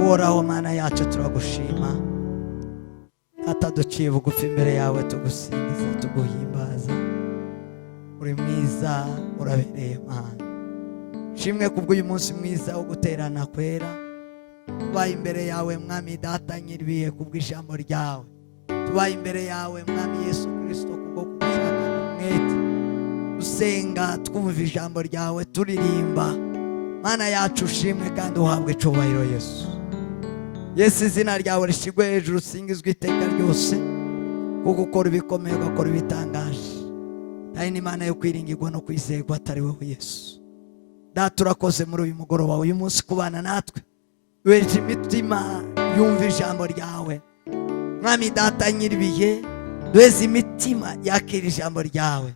Uhoraho Mana yacu turagushima, Data duciye bugufi imbere yawe tugusingiza tuguhimbaza. Uri mwiza urabereye Mana. Shimwe kubw'uyu munsi mwiza wo guterana kwera. Tubaye imbere yawe Mwami Data nyiribiye kubw'ijambo ryawe. Tubaye imbere yawe Mwami Yesu Kristo kubwo kugushaka umwete. Dusenga twumva ijambo ryawe turirimba. Mana yacu shimwe kandi uhabwe icyubahiro Yesu. Yesu izina ryawe rishigwe hejuru usingizwe iteka ryose, kuko ukora ibikomeye ugakora ibitangaje. Ari n'Imana yo kwiringirwa no kwizerwa atari wowe Yesu. Data urakoze muri uyu mugoroba uyu munsi kubana natwe. Weje imitima yumva ijambo ryawe. Mwami Data nyiribiye, duheze imitima yakira ijambo ryawe.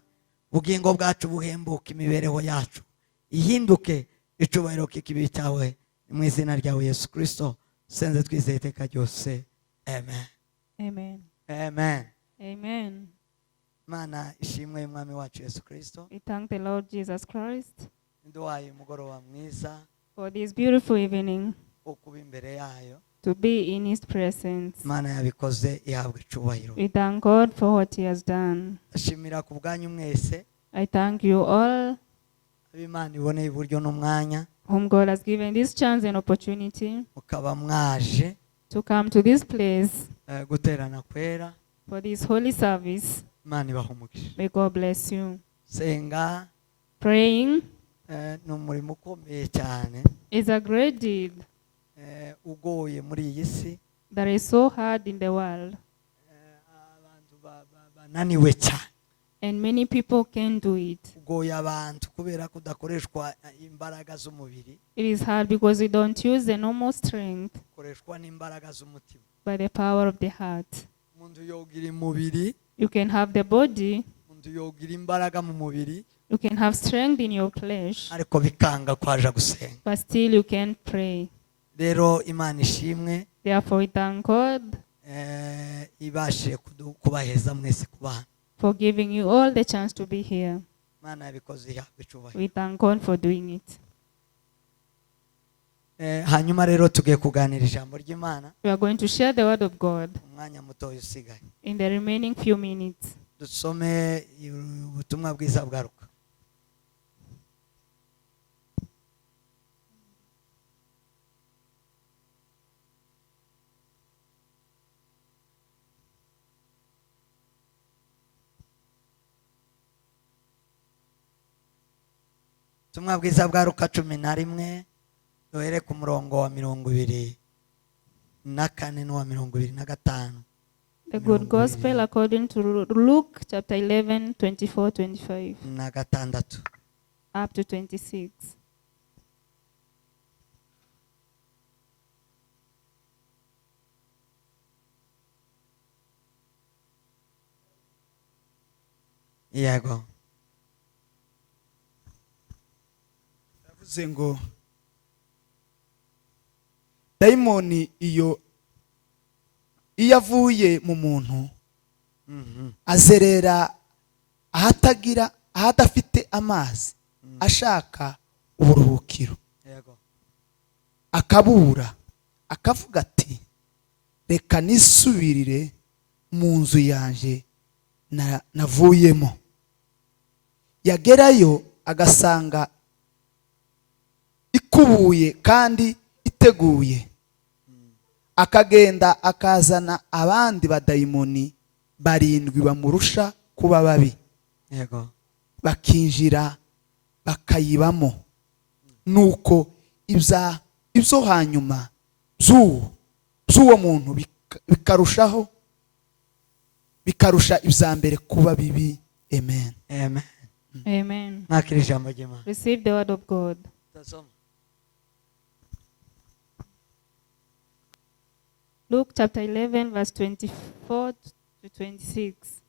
Ubugingo bwacu buhembuke, imibereho yacu ihinduke, icyubahiro kikibi cyawe mu izina ryawe Yesu Kristo. Senze twizeye iteka ryose. Amen. Amen. Amen. Amen. Mana ishimwe Mwami wacu Yesu Kristo. We thank the Lord Jesus Christ Nduwaye umugoroba mwiza for this beautiful evening wo kuba imbere yayo. to be in His presence. Mana yabikoze ihabwe icyubahiro. We thank God for what He has done. Ashimira ku bwanyu mwese I thank you all ab'Imana iboneye iburyo n'umwanya whom God has given this chance and opportunity mukaba mwaje to come to this place guterana kwera. for this holy service. Imana ibahe umugisha. May God bless you. Senga Praying ni umurimo ukomeye cyane is a great deed ugoye muri iyi si. that is so hard in the world, Abantu bananiwe cyane. and many people can do it. Ugoye abantu kubera kudakoreshwa imbaraga z'umubiri, It is hard because we don't use the normal strength, ukoreshwa n'imbaraga z'umutima. by the power of the heart. Umuntu yogira umubiri, You can have the body, umuntu yogira imbaraga mu mubiri, you can have strength in your flesh, ariko bikanga kwaja gusenga. but still you can't pray. Rero Imana ishimwe Therefore, we thank God ibashe kubaheza mwese kubana. for giving you all the chance to be here. Imana yabikoze ihabwe icyubahiro. We thank God for doing it. Hanyuma rero tugiye kuganira ijambo ry'Imana We are going to share the word of God umwanya muto usigaye. in the remaining few minutes. Dusome ubutumwa bwiza bwa Luka. Ubutumwa bwiza bwa Luka 11 duhere ku murongo wa 24 n'uwa 25. The good gospel according to Luke chapter 11, 24, 25, na gatandatu. up to 26. Yego. Yavuze ngo dayimoni iyo avuye mu muntu azerera ahadafite amazi ashaka uburuhukiro. Yego. Akabura akavuga ati reka nisubirire mu nzu yanje navuyemo. Yagerayo agasanga ikubuye kandi iteguye. Akagenda akazana abandi badayimoni 7 bamurusha kuba babi. Yego. Bakinjira bakayibamo. Nuko ibyo hanyuma z'uwo muntu bikarusha ibya mbere kuba bibi. Amen. Amen. Amen. Nakira ijambo ry'Imana. Receive the word of God. Luke chapter 11, verse 24 to 26.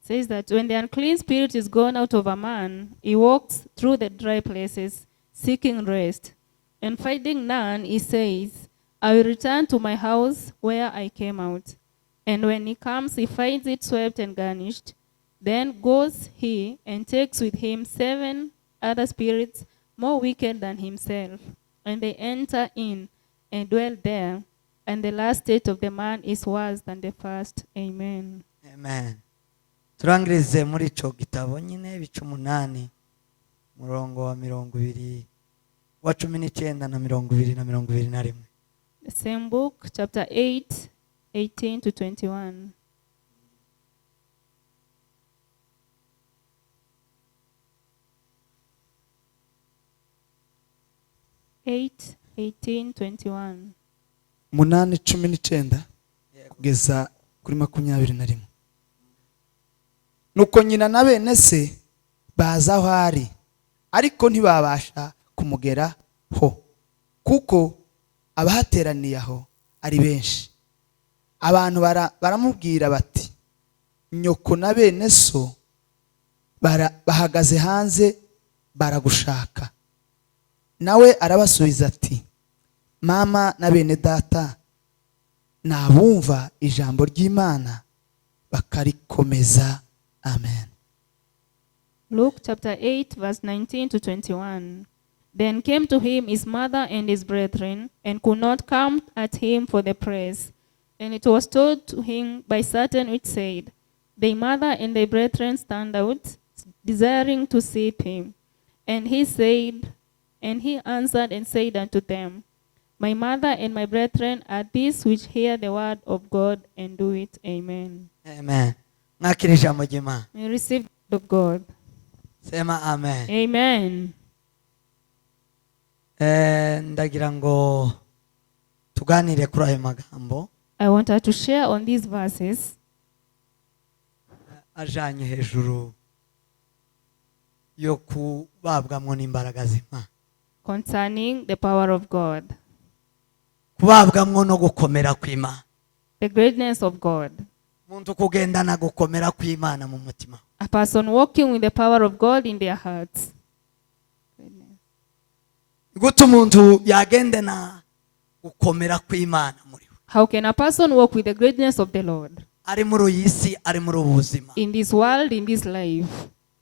Says that when the unclean spirit is gone out of a man, he walks through the dry places, seeking rest. And finding none, he says, I will return to my house where I came out. And when he comes, he finds it swept and garnished. Then goes he and takes with him 7 other spirits more wicked than himself. And they enter in and dwell there. And the last state of the man is worse than the first. Amen. Amen. Turangirize muri ico gitabo nyine ibice 8 murongo wa 20 wa 19 na 20 na 21. The same book, chapter 8, 18 to 21. Eight, 18, 21. 8:19 kugeza kuri 21. Nuko nyina na bene se baza aho ari, ariko ntibabasha kumugeraho kuko abahateraniye aho ari benshi. Abantu baramubwira bati, nyoko na bene so bahagaze hanze baragushaka. Nawe arabasubiza ati, mama na bene data nabumva ijambo ry'Imana bakarikomeza. Amen. Luke chapter 8, verse 19 to 21. Then came to him his mother and his brethren, and could not come at him for the prayers. And it was told to him by certain which said, Thy mother and thy brethren stand out, desiring to see him. And he answered and said unto them, My mother and my brethren are these which hear the word of God and do it. Amen. Amen. Mwakira ijambo ry'Imana. We receive the word of God. Sema amen. Amen. Ndagira ngo tuganire kuri ayo magambo I want us to share on these verses ajanye hejuru yo kubabwamwo n'imbaraga z'Imana, concerning the power of God, kubabwamwo no gukomera kw'Imana, the greatness of God. umuntu kugendana gukomera kw'Imana mu mutima. A person walking with the power of God in their hearts. Gute umuntu yagendana gukomera kw'Imana muri we, How can a person walk with the greatness of the Lord ari muri iyi si, ari muri ubuzima? in this world, in this life?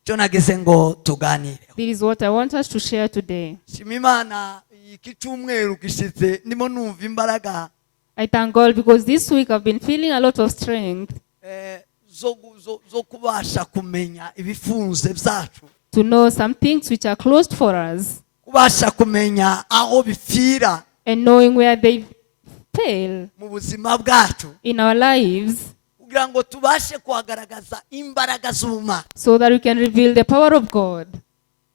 Cyo nagize ngo tuganire. This is what I want us to share today. Shima Imana iki cyumweru gishize ndimo numva imbaraga I thank God because this week I've been feeling a lot of strength zo kubasha kumenya ibifunze byacu, to know some things which are closed for us, kubasha kumenya aho bipfira and knowing where they fail mu buzima bwacu, in our lives, kugira ngo tubashe kugaragaza imbaraga z'Imana. so that we can reveal the power of God.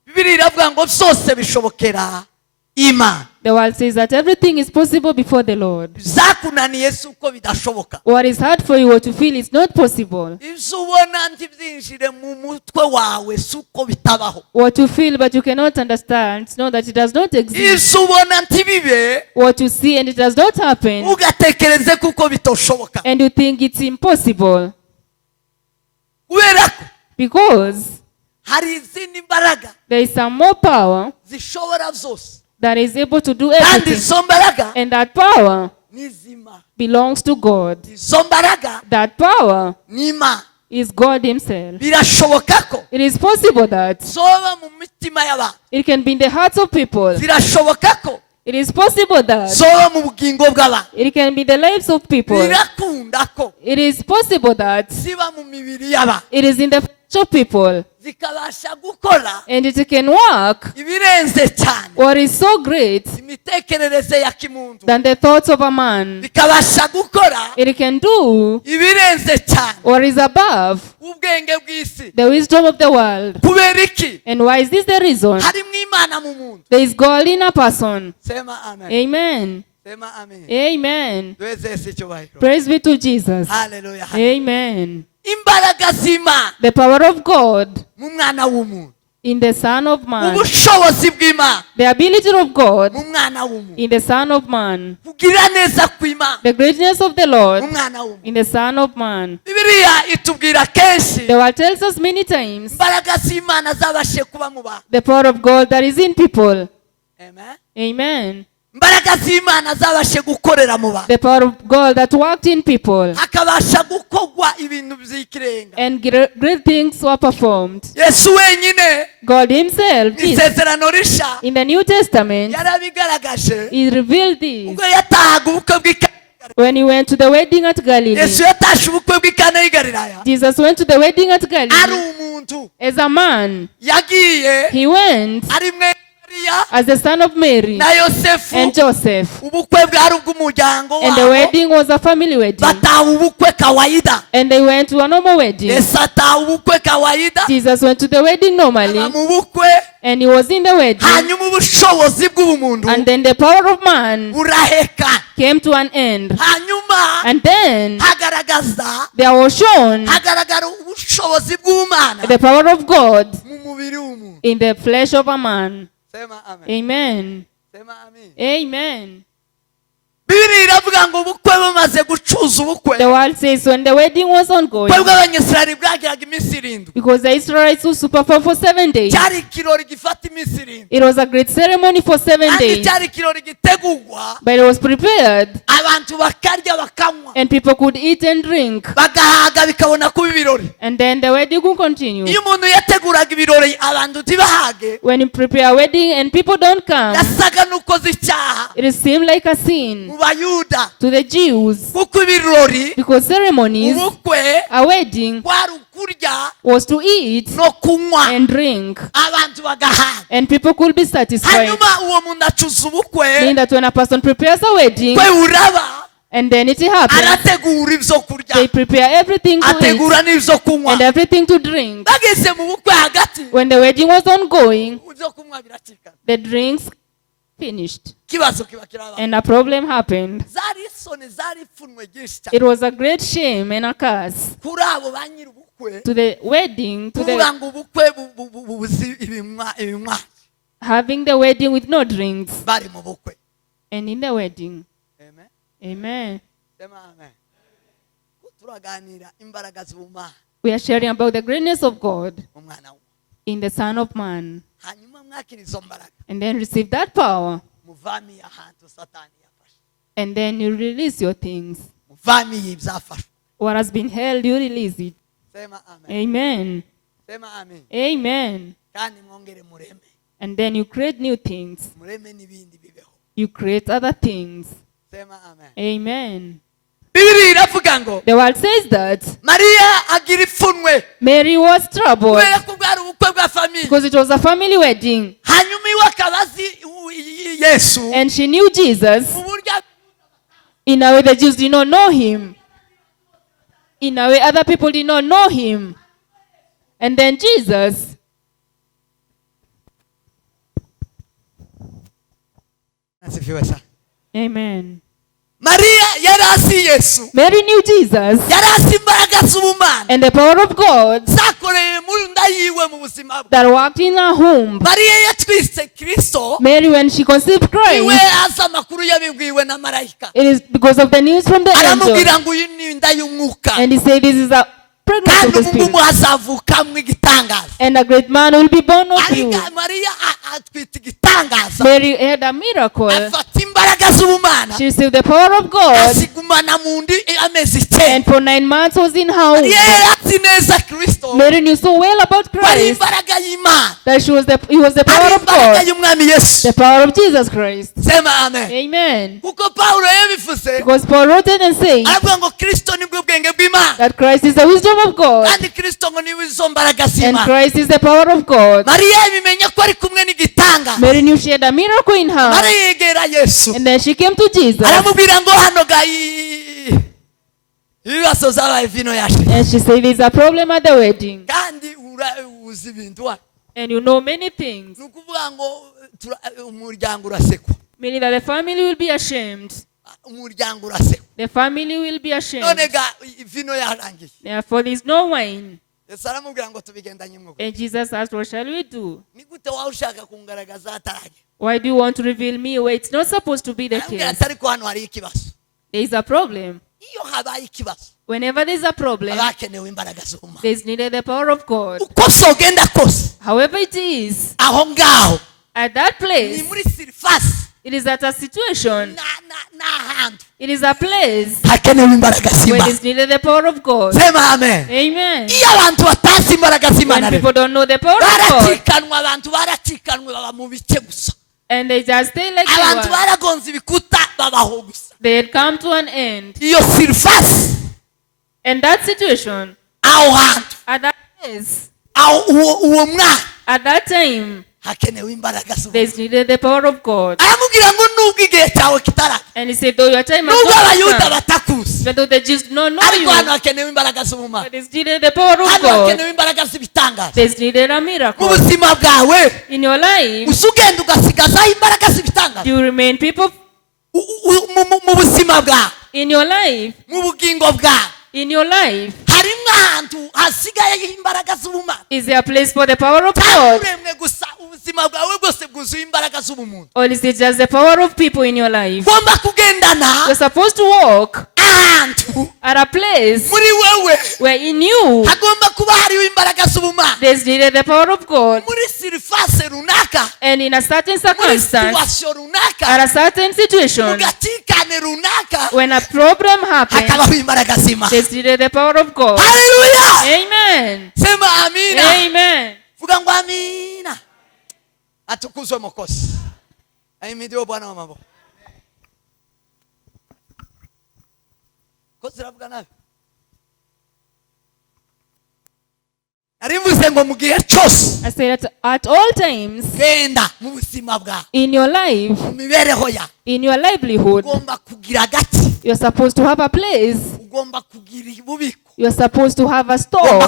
Bibiliya iravuga ngo byose bishobokera Imana. The world says that everything is possible before the Lord. Zakunaniye si uko bidashoboka. What is hard for you, what you feel, is not possible. Ibyo ubona ntibyinjire mu mutwe wawe si uko bitabaho. What you feel but you cannot understand, know that it does not exist. Ibyo ubona ntibibe What you see and it does not happen, ugatekereze kuko bitoshoboka. and you think it's impossible. Kubera ko Because hari izindi mbaraga there is some more power zishobora zose, that is able to do kandi everything. izo mbaraga And that power n'izima, belongs to God. izo mbaraga That power n'Imana. is God Himself. Birashoboka ko It is possible that zoba mu mitima y'abantu, it can be in the hearts of people. zirashoboka ko It is possible that zoba mu bugingo bw'abantu, it can be the lives of people. birakunda ko It is possible that ziba mu mibiri y'abantu, it is in the flesh of people, zikabasha gukora and it can work ibirenze cyane what is so great imitekerereze ya kimuntu, than the thoughts of a man. bikabasha gukora It can do ibirenze cyane what is above ubwenge bw'isi. the wisdom of the world. Kubera iki? And why is this the reason? Harimo Imana mu muntu. There is God in a person. Sema amen. Amen. Sema amen. Amen. Tuweze icyubahiro. Praise be to Jesus. Hallelujah. Amen. Imbaraga z'Imana The power of God mu mwana w'umuntu, in the Son of Man. ubushobozi bw'Imana The ability of God mu mwana w'umuntu, in the Son of Man. kugira neza kw'Imana The greatness of the mu Lord mwana w'umuntu. in the Son of Man. Bibiliya itubwira kenshi The word tells us many times imbaraga z'Imana zabashe kuba mu bantu. the power of God that is in people. Amen. Amen. imbaraga z'Imana zabashe gukorera mu bantu The power of God that worked in people. hakabasha gukorwa ibintu by'ikirenga. And great things were performed. Yesu wenyine God himself, Jesus, isezerano risha in the New Testament, yarabigaragaje he revealed this. ubwo yatahaga ubukwe bw'Ikana. When he went to the wedding at Galilee, Yesu yatashe ubukwe bw'Ikana y'i Galilaya Jesus went to the wedding at ari Galilee umuntu as a man. yagiye He went ari mwe Mariya as the son of Mary na Yosefu. and Joseph. ubukwe bwari ubw'umuryango And the wabo wedding was a family wedding. bataha ubukwe kawaida. And they went to a normal wedding. Yesu ataha ubukwe kawaida Jesus went to the wedding aba normally, mu bukwe and he was in the wedding. hanyuma ubushobozi bw'ubumuntu And then the power of man buraheka came to an end. hanyuma And then hagaragara there was shown hagaragara ubushobozi bw'Imana the power of God mu mubiri w'umuntu. in the flesh of a man. Sema amen. Amen. Sema amen. Amen. Bibiri iravuga ngo ubukwe bumaze gucuza ubukwe. The word says when the wedding was ongoing, ubukwe bw'Abanyisirayeli bwagiraga iminsi 7. because the Israelites used to perform for 7 days. cyari ikirori gifata iminsi 7. It was a great ceremony for 7 kandi days. cyari ikirori gitegurwa But it was prepared, abantu bakarya bakanywa and people could eat and drink. bagahaga bikabona kuba ibirori. And then the wedding would continue. iyo umuntu yateguraga ibirori abantu ntibahage When you prepare a wedding and people don't come, yasaga n'ukoze icyaha it seemed like a sin mu bayuda to the Jews, kuko ibirori because ceremonies, ubukwe a wedding, kwari ukurya was to eat no kunywa and drink, abantu bagahaga. and people could be satisfied. hanyuma uwo muntu acuza ubukwe Meaning that when a person prepares a wedding, kwe uraba and then it happens, arategura ibyo kurya they prepare everything to eat ategura n'ibyo kunywa. and everything to drink. bageze mu bukwe hagati When the wedding was ongoing, ibyo kunywa biracika the drinks finished, ikibazo kiba kiraba. and a problem happened. zari isoni zari ipfunwe ryinshi cyane It was a great shame and a curse kuri abo ba nyiri ubukwe to the wedding, to kuvuga the ngo ubukwe bubuzi ibinywa having the wedding with no drinks, bari mu bukwe. and in the wedding. Amen. Amen. Sema amen. turaganira imbaraga z'Imana We are sharing about the greatness of God mu mwana we. in the Son of Man, hanyuma mwakira izo mbaraga and then receive that power, muvamiye ahantu satani yafashe and then you release your things. muvamiye ibyafashwe. What has been held, you release it. Sema amen. Amen. Sema amen. Amen. kandi mwongere mureme And then you create new things. mureme n'ibindi bibeho. You create other things. Sema amen. Amen. bibiri iravuga ngo The word says that mariya agira ipfunwe Mary was troubled kubera ko bwari ubukwe bwa famiye. because it was a family wedding, hanyuma iwe akaba azi Yesu and she knew Jesus. mu buryo In a way, the Jews did not know him. In a way, other people did not know him. And then Jesus, asifiwe sana. amen. mariya yari azi Yesu Mary knew Jesus yari azi imbaraga z'ubumana and the power of God zakoreye muri nda yiwe mu buzima bwe. that worked in her womb. mariya yatwise Kristo Mary, when she conceived iwe Christ, azi amakuru yabibwiwe na marayika it is because of the news from the angel. aramubwira ngo uyu ni inda y'umwuka And he said, this is a pregnancy of kandi the ubu ngubu Spirit. hazavukamwo igitangaza. And a great man will be born of you. ariko mariya atwite igitangaza Mary had a miracle. afata imbaraga z'ubumana She received the power of God, azigumana mu ndi amezi and 9. for 9 months was in her mariya womb. yari azi neza Kristo Mary knew so well about ari Christ imbaraga y'Imana that he was the power ari of imbaraga God, y'umwami Yesu. the power of Jesus Christ. Sema amen. Amen. kuko Pawulo yabivuze Because Paul wrote it and said aravuga ngo Kristo nibwo bwenge bw'Imana that Christ is the wisdom of God, kandi Kristo ngo niwe izo mbaraga and z'Imana. Christ is the power of God. mariya yabimenya ko ari kumwe n'igitanga. Mary knew she had a miracle in her, mariya yegera Yesu and then she came to Jesus, aramubwira ngo hano ga ibibazo zabaye vino yashe and she said, there's a problem at the wedding, kandi uzi ibintu wa and you know many things, ni ukuvuga ngo umuryango urasekwa. meaning that the family will be ashamed. umuryango urasekwa The family will be ashamed. none ga vino yarangiye. Therefore, there is no wine. Yesu aramubwira ngo tubigendanye mwuka. And Jesus asked, what shall we do? ni gute wawe ushaka kungaragaza atarage. Why do you want to reveal me where it's not supposed to be the aramubwira case? ati ariko hano hari ikibazo. There is a problem. iyo habaye ikibazo Whenever there's a problem, haba hakenewe imbaraga z'Imana. there's needed the power of God. uko sogenda kose However it is, aho ngaho at that ni place, muri sirifasi It is at a situation. n'ahantu It is a place hakenewe imbaraga where z'Imana. it is needed the power of God. Sema amen. Amen. Iyo abantu batazi imbaraga When z'Imana rero people don't know the power of God, baracikanwa, abantu baracikanwe, baba mu bice gusa. and they just stay like Abantu they were, baragonze ibikuta, babaho gusa. they had come to an end. Iyo surface, And that situation, aho hantu, at that place, aho uwo mwana at that time, hakenewe imbaraga z'Imana. they needed the power of God. Aramubwira ngo nubwo igihe cyawe kitaragera, And he said, though your time has nubwo not abayuda come, batakuzi, even though the Jews do not know ariko you, hano hakenewe imbaraga z'ubumana. but it's needed the power of Hano God. hakenewe imbaraga z'ibitangaza. There's needed a Mu miracle. buzima bwawe In your life, usa ugenda ugasigazaho imbaraga z'ibitangaza. you remain people. Mu buzima bwawe, In your life, mu bugingo bwawe, in your life, harimo ahantu hasigayeho imbaraga z'ubumana. is there a place for the power of Cyangwa God? uremwe gusa ubuzima bwawe bwose bwuzuye imbaraga z'ubumuntu. Or is it just the power of people in your life? Ugomba kugendana You're supposed to walk ahantu at a place muri wewe where in you hagomba kuba hariho imbaraga z'ubumana. there's needed the power of God. Muri surface runaka, And in a certain muri circumstance, situation runaka, at a certain mu situation, gatikane runaka, when a problem happens, hakabaho imbaraga z'Imana. there's needed the power of God. Haleluya. Amen. Sema amina. Amen. Vuga ngo amina. Atukuzwe Mwokozi. Ahimidiwe Bwana wa mambo. Kozi ravuga nabi. Arimvuze ngo mu gihe cyose I say that at all times genda mu buzima bwawe, in your life, mu mibereho yawe, in your livelihood, ugomba kugira agati, you're supposed to have a place. ugomba kugira ububiko, You're supposed to have a ugomba store.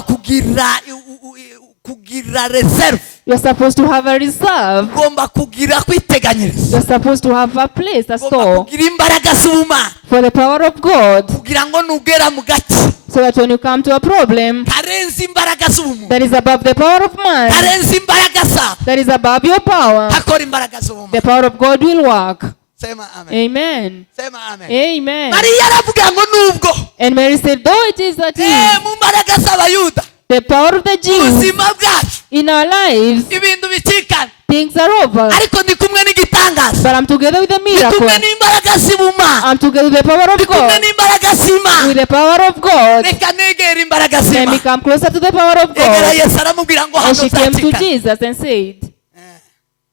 kugira reserve, You're supposed to have a reserve. ugomba kugira kwiteganyiriza, You're supposed to have a place, a ugomba store kugira imbaraga z'ubumana for the power of God, kugira ngo nugera mu gati so that when you come to a problem karenze imbaraga z'ubumuntu, that is above the power of man, karenze imbaraga zawe, that is above your power, hakora imbaraga the z'ubumana. power of God will work. Sema amen. Amen. Sema amen. Amen. Mariya aravuga ngo nubwo And Mary said, though it is that mu mbaraga z'abayuda, the power of the Jews ubuzima bwacu in our lives, ibintu bicikana, things are over, ariko ndi kumwe n'igitangaza, but I'm together with the ndi miracle. kumwe n'imbaraga z'ubumana, I'm together with the power ndi of kumwe God. n'imbaraga z'Imana. With the power of God, Reka negera imbaraga let me z'Imana. come closer to the power of Egera God. Yesu aramubwira ngo And hano she came to nzacikana. Jesus and said,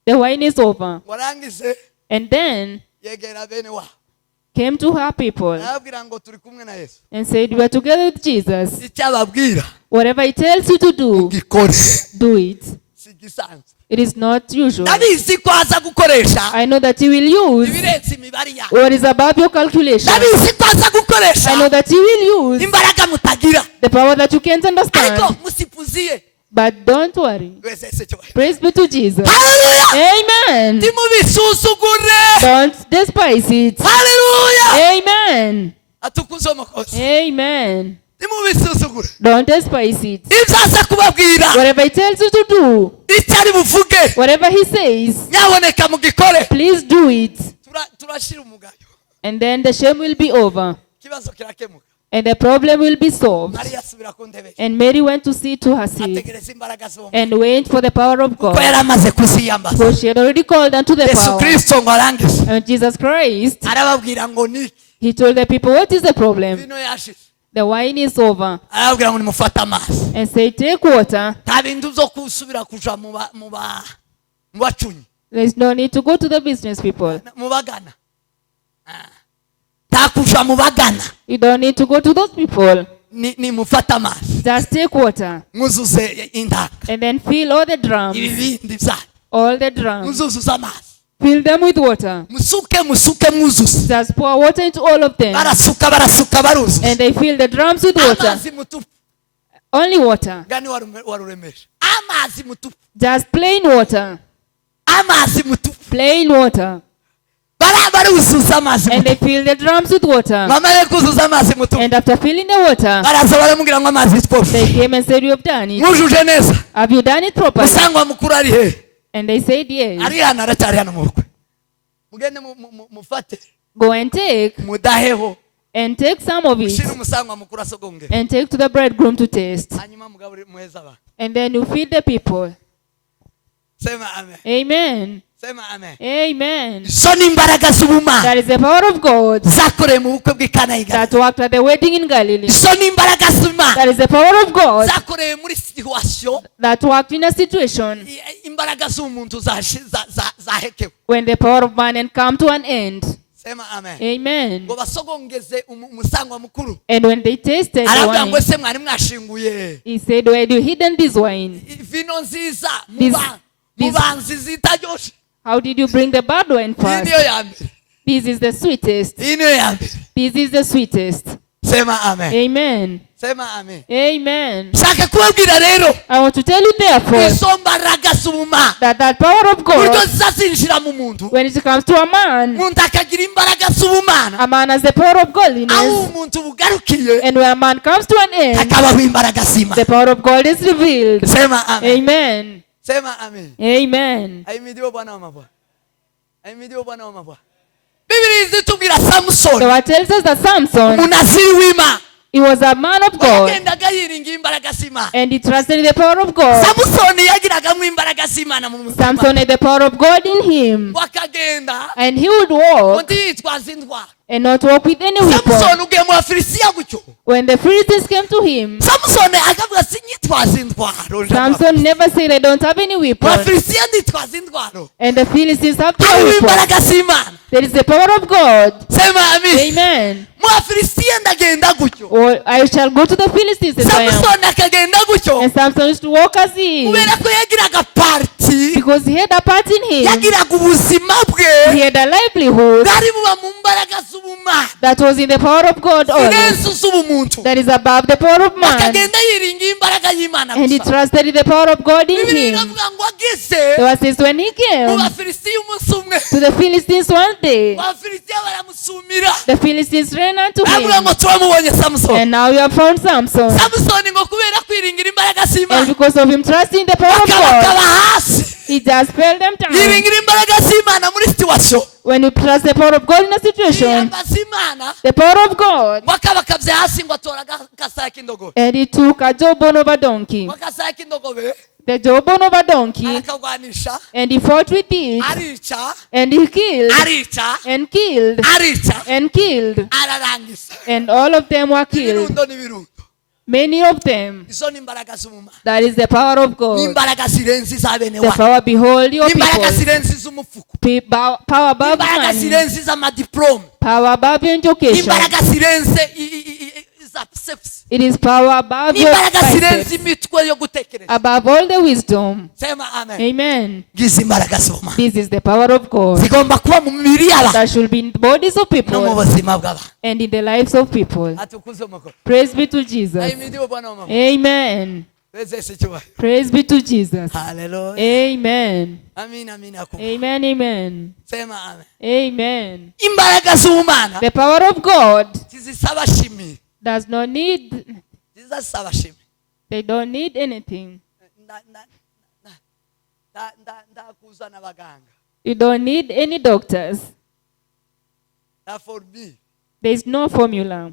the wine is over. Warangize And then yegera bene wa. came to her people Arababwira ngo turi kumwe na Yesu. and said, we are together with Jesus. Icyababwira Whatever he tells you to do, gikore. do it. Si gisanzwe. It is not usual. Ndabizi ko aza gukoresha I know that he will use ibirenze imibare yawe. what is above your calculation. Ndabizi ko aza gukoresha I know that he will use imbaraga mutagira. the power that you can't Ariko understand. musipuziye. But don't worry. Wese ese cyo. Praise be to Jesus. Hallelujah. Amen. Timubisuzugure. Don't despise it. Hallelujah. Amen. Atukuzwe Mwokozi. Amen. Timubisuzugure. Don't despise it. Ibyo aza kubabwira, Whatever he tells you to do, icyo ari buvuge, whatever he says, nyaboneka mugikore. please do it. Turashira umugayo. And then the shame will be over. Kibazo kirakemuka. And the problem will be solved. Mariya asubira ku ntebe. And Mary went to see to her seat Ategereza imbaraga z'Imana. and wait for the power of Ko God. yaramaze kuziyambaza. For she had already called unto the Yesu power. Kristo ngo arangize. And Jesus Christ, Arababwira ngo niki. he told the people, what is the problem? Vino yashize. The wine is over. Arababwira ngo nimufate amazi. And say, take water. Nta bintu byo kusubira kuja mu bacunyi. There's no need to go to the business people. Mu bagana. Nta kuja mu bagana. You don't need to go to those people. Ni mufate amazi. Just take water Muzuze indaka. and then fill all the drums. Ibibindi byanyu. All the drums. Muzuzuza amazi. Fill them with water. Musuke mwuzuze. Just pour water into all of them. Barasuka baruzuza. And they fill the drums with water. Amazi mutupu. Only water. Gani waruremesha. Amazi mutupu. Just plain water. Amazi mutupu. Plain water. Baruzuza amazi And they mutupu. fill the drums with water. Bamare kuzuza amazi mutupu. And after filling the water, Baraza baramubwira ngo amazi they twose. came and said, you have done it. Mwujuje neza. Have you done it properly? Musangwa mukuru ari he? And they said, yes. Ari hano aracyari hano mu bukwe. Mugende mufate. Go and take. Mudaheho. And take some of it. Mushire umusangwa mukuru asogongera. And take to the bridegroom to taste. Hanyuma mugaburire muheza abantu. And then you feed the people. Sema amen. Amen. Sema amen. Amen. zo ni imbaraga z'ubumana That is the power of God zakoreye mu bukwe bw'i Kana y'i Galilaya. that worked at the wedding in Galilee. zo ni imbaraga z'Imana That is the power of God zakoreye muri situation that worked in a situation imbaraga z'umuntu zahekewe. when the power of man had come to an end. Sema amen. Amen. Ngo basogongeze umusangwa mukuru. And when they tasted the aravuga ngo wine, ese mwari mwashinguye he said, where had you hidden this wine? Vino nziza This- mubanzi zitaryoshe. How did you bring the bad wine Iyi first? niyo ya mbere. This is the sweetest. Iyi niyo ya mbere. This is the sweetest. Sema amen. Amen. Sema amen. Amen. nshaka kubabwira rero I want to tell you therefore izo mbaraga z'ubumana that power of buryo God, zizazinjira mu muntu when it comes to a man, umuntu akagira imbaraga z'ubumana a man has the power of aho godliness, umuntu bugarukiye and when a man comes to an end, hakabaho imbaraga z'Imana. the power of God is revealed. Sema amen. Amen. Sema amen. Amen. Ahimidiwe Bwana wa mabwana. Ahimidiwe Bwana wa mabwana. bibiri zitubwira The samusoni word tells us that Samson, umunaziri w'Imana he was a man of God, yagendaga yiringira imbaraga z'Imana. and he trusted in the power of God. samusoni yagiragamo imbaraga z'Imana mu mutima Samson had the power of God in him, wakagenda and he would walk undi yitwaza indwara. and not walk with any weapon. samusoni ugiye mu bafilisiya gutyo When the Philistines came to him, samusoni akavuga sinyitwaza indwaro Samson never said, I don't have any mu weapon. bafilisiya nditwaza indwaro. And the Philistines have no hariho weapon. imbaraga z'Imana. There is the power of God. sema amen. Amen. mu bafilisiya ndagenda gutyo Or I shall go to the Philistines as I am. samusoni akagenda gutyo And Samson used to walk as he is, kubera ko yagiraga parti because he had a part in him. yagiraga ubuzima bwe He had a livelihood bwari buba mu mbaraga z'ubumana that was in the power of God only, zirenze z'ubumuntu. that is above the power of man. akagenda yiringira imbaraga y'Imana And he gusa. trusted in the power of God in bibiri him. iravuga ngo ageze The word says when he mu came bafilisiya umunsi umwe to the Philistines one day, abafilisiya baramusumira the Philistines ran unto baravuga him. ngo turamubonye samusoni. And now you have found Samson. samusoni ngo kubera kwiringira imbaraga And z'Imana because of him trusting the power of akaba God, hasi he just fell them down. yiringira imbaraga z'Imana muri situation When you trust the power of God in a situation, yiyambaza Imana the power of God, ngo akabakabye hasi ngo atora agasaya k'indogobe. and he took a jawbone of a donkey, ngo agasaya k'indogobe the jawbone of a donkey, arakagwanisha and he fought with it, arica and he killed, arica and killed, arica and killed, ararangiza and all of them were killed. ibirundo n'ibirundo. Many of them. izo ni imbaraga z'ubumana. That is the power of ni God. imbaraga zirenze iza bene The wacu. power behold your ni imbaraga people. zirenze iz'umufuko. Power ni above imbaraga money. zirenze iz'amadiplome. Power above your ni education. imbaraga zirenze iza sepsi. It is power above ni your imbaraga zirenze biceps. imitwe yo gutekereza. Above all the wisdom. sema amen. Amen. ngize imbaraga z'ubumana This is the power of God zigomba kuba mu mibiri y'abantu that should be in the bodies of no mu people buzima bw'abantu. and in the lives of people. Atukuze umukuru. Praise be to Jesus. Ahimidiwe Bwana wa mabwana. Amen. Weze Yesu icyubahiro. Praise be to Jesus. Hallelujah. Amen. Amina amina akuba. Amen. Amen. Sema amen. Amen. imbaraga z'ubumana The power of God zizisaba shimi. does not need, zizasaba shimi. they don't need anything. Ndakuza n'abaganga. You don't need any doctors. For me. There is no formula.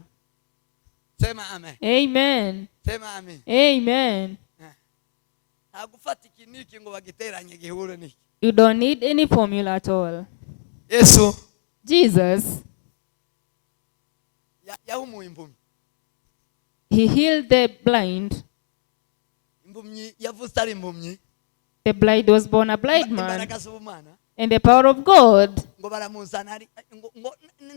Sema amen. Amen. Sema amen. Amen. Ntagufata ikiniki ngo bagiteranye gihure niki. You don't need any formula at all. Yesu Jesus, yahumuye impumyi. he healed the blind. Impumyi yavuze ari impumyi. The blind was born a blind man. Imbaraga z'ubumana. And the power of God, Ngo baramuzana ari ngo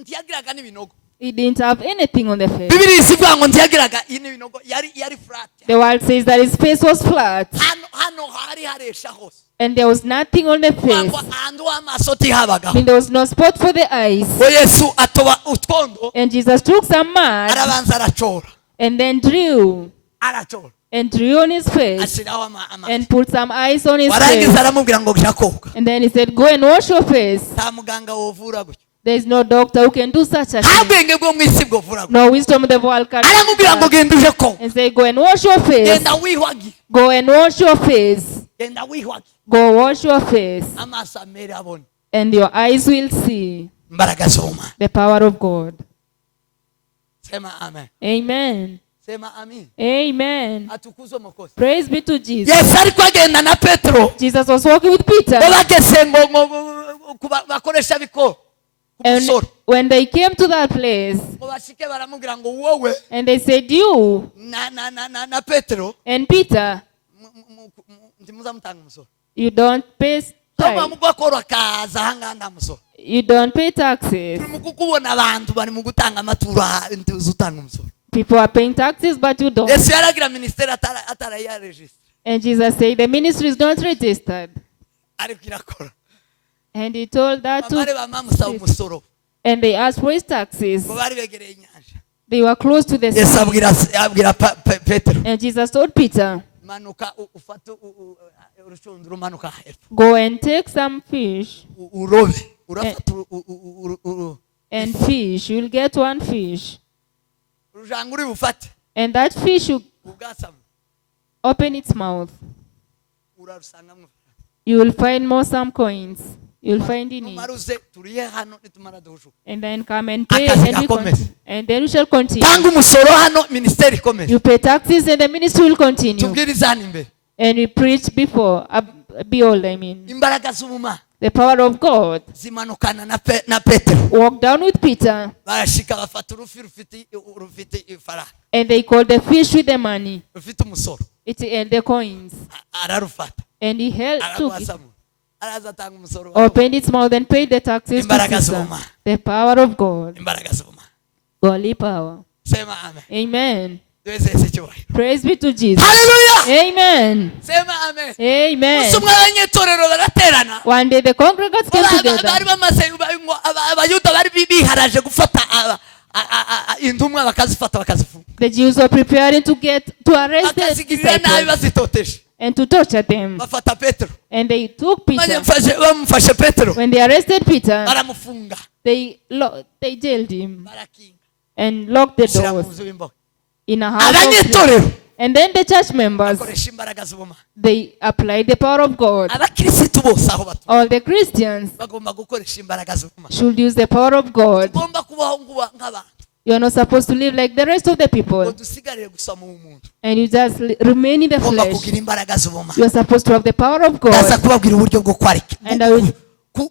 ntiyagiraga n'ibinogo. he didn't have anything on the face. bibiri isivuga ngo Ntiyagiraga n'ibinogo yari flat. The world says that his face was flat Hano hari haresha hose. and there was nothing on the face. ngo ahantu h'amaso tihabagaho. I mean, there was no spot for the eyes. ngo yesu atoba utwondo And Jesus took some mud arabanza aracora and then drew on his face ashyiraho and put some ice on his warangiza face. aramubwira ngo jya koga. And then he said, go and wash your face. nta muganga wovura gutyo. There is no doctor who can do such a nta thing. bwenge bwo mu isi bwovura gutyo. No wisdom of the world can do aramubwira ngo that. genda uje koga. And say, go and wash your face. genda wihwagi. Go and wash your face. genda wihwagi. Go wash your face. amaso amere abone. And your eyes will see imbaraga z'ubumana. the power of God. Sema amen. Amen. sema amin. Amen. Atukuzwe Mwokozi. Praise be to Jesus. Yesu ariko agenda na Petero Jesus was walking with Peter. bo bageze ngo bakoresha biko And kumusoro when they came to that place, ngo bashike baramubwira ngo wowe and they said, you na Petero and Peter, ndimuza mutanga umusoro you don't pay Toma tithe. mugakora akaza hanga ndamusoro You don't pay taxes. turi mukukubona abantu bari mu gutanga amaturo uzutanga umusoro. People are paying taxes, but you don't. Yesu yaragira ministeri atarayaregistre And Jesus said, the ministry is not registered. ariko irakora And he told that bamare to, bamamusaba umusoro and they asked for his taxes. ngo bari begereye inyanja. They were close to the Yesu sea. abwira Petero And Jesus told Peter, manuka ufate urushundura manuka hepfo go and take some fish urobe urafata and fish. You'll get one fish. urujanga uri bufate And that fish will ubwasama open its mouth. urarusangamo You will find more some coins. You'll find in it. numaruze turiye hano nitumara duhushuka And then come and pay. Akazi And, gakomeze. and then we shall continue. tanga umusoro hano ministeri ikomeye You pay taxes and the ministry will continue. tubwiriza hano imbere And we preach before, behold, I mean, imbaraga z'ubumana the power of God. zimanukana na Petero Walk down with Peter, barashika bafata urufi rufite ifaranga and they called the fish with the money, rufite umusoro and the coins. ararufata And he took it, aragwasamu araza atanga umusoro opened its mouth, and paid the taxes to Imbaraga Caesar. z'ubumana. The power of God, imbaraga z'ubumana godly power. sema amen Amen. duweze icyubahiro Praise be to Jesus. haleluya Amen. sema amen Amen. usumwe abanyetorero baraterana One day the congregants came bari together. bamaze abayuda bari biharaje gufata intumwa bakazifata bakazifunga The Jews were preparing to arrest the bakazigirira nabi disciples bazitoteje and to torture them. bafata Petero And they took Peter. bamufashe Petero When they arrested Peter, baramufunga they jailed him barakinga and locked the bashyira mu doors nzu y'imbohe in a house of abanyetorero prayer. And then the church members, bakoresha imbaraga z'ubumana they applied the power of God. abakirisitu bose aho batuye All the Christians bagomba gukoresha imbaraga z'ubumana should use the power of God. tugomba kubaho nk'abantu You are not supposed to live like the rest of the ngo people. dusigarire gusa mu muntu And you just remain in the tugomba flesh. kugira imbaraga z'ubumana You are supposed to have the power of ndaza God. kubabwira uburyo bwo And I will,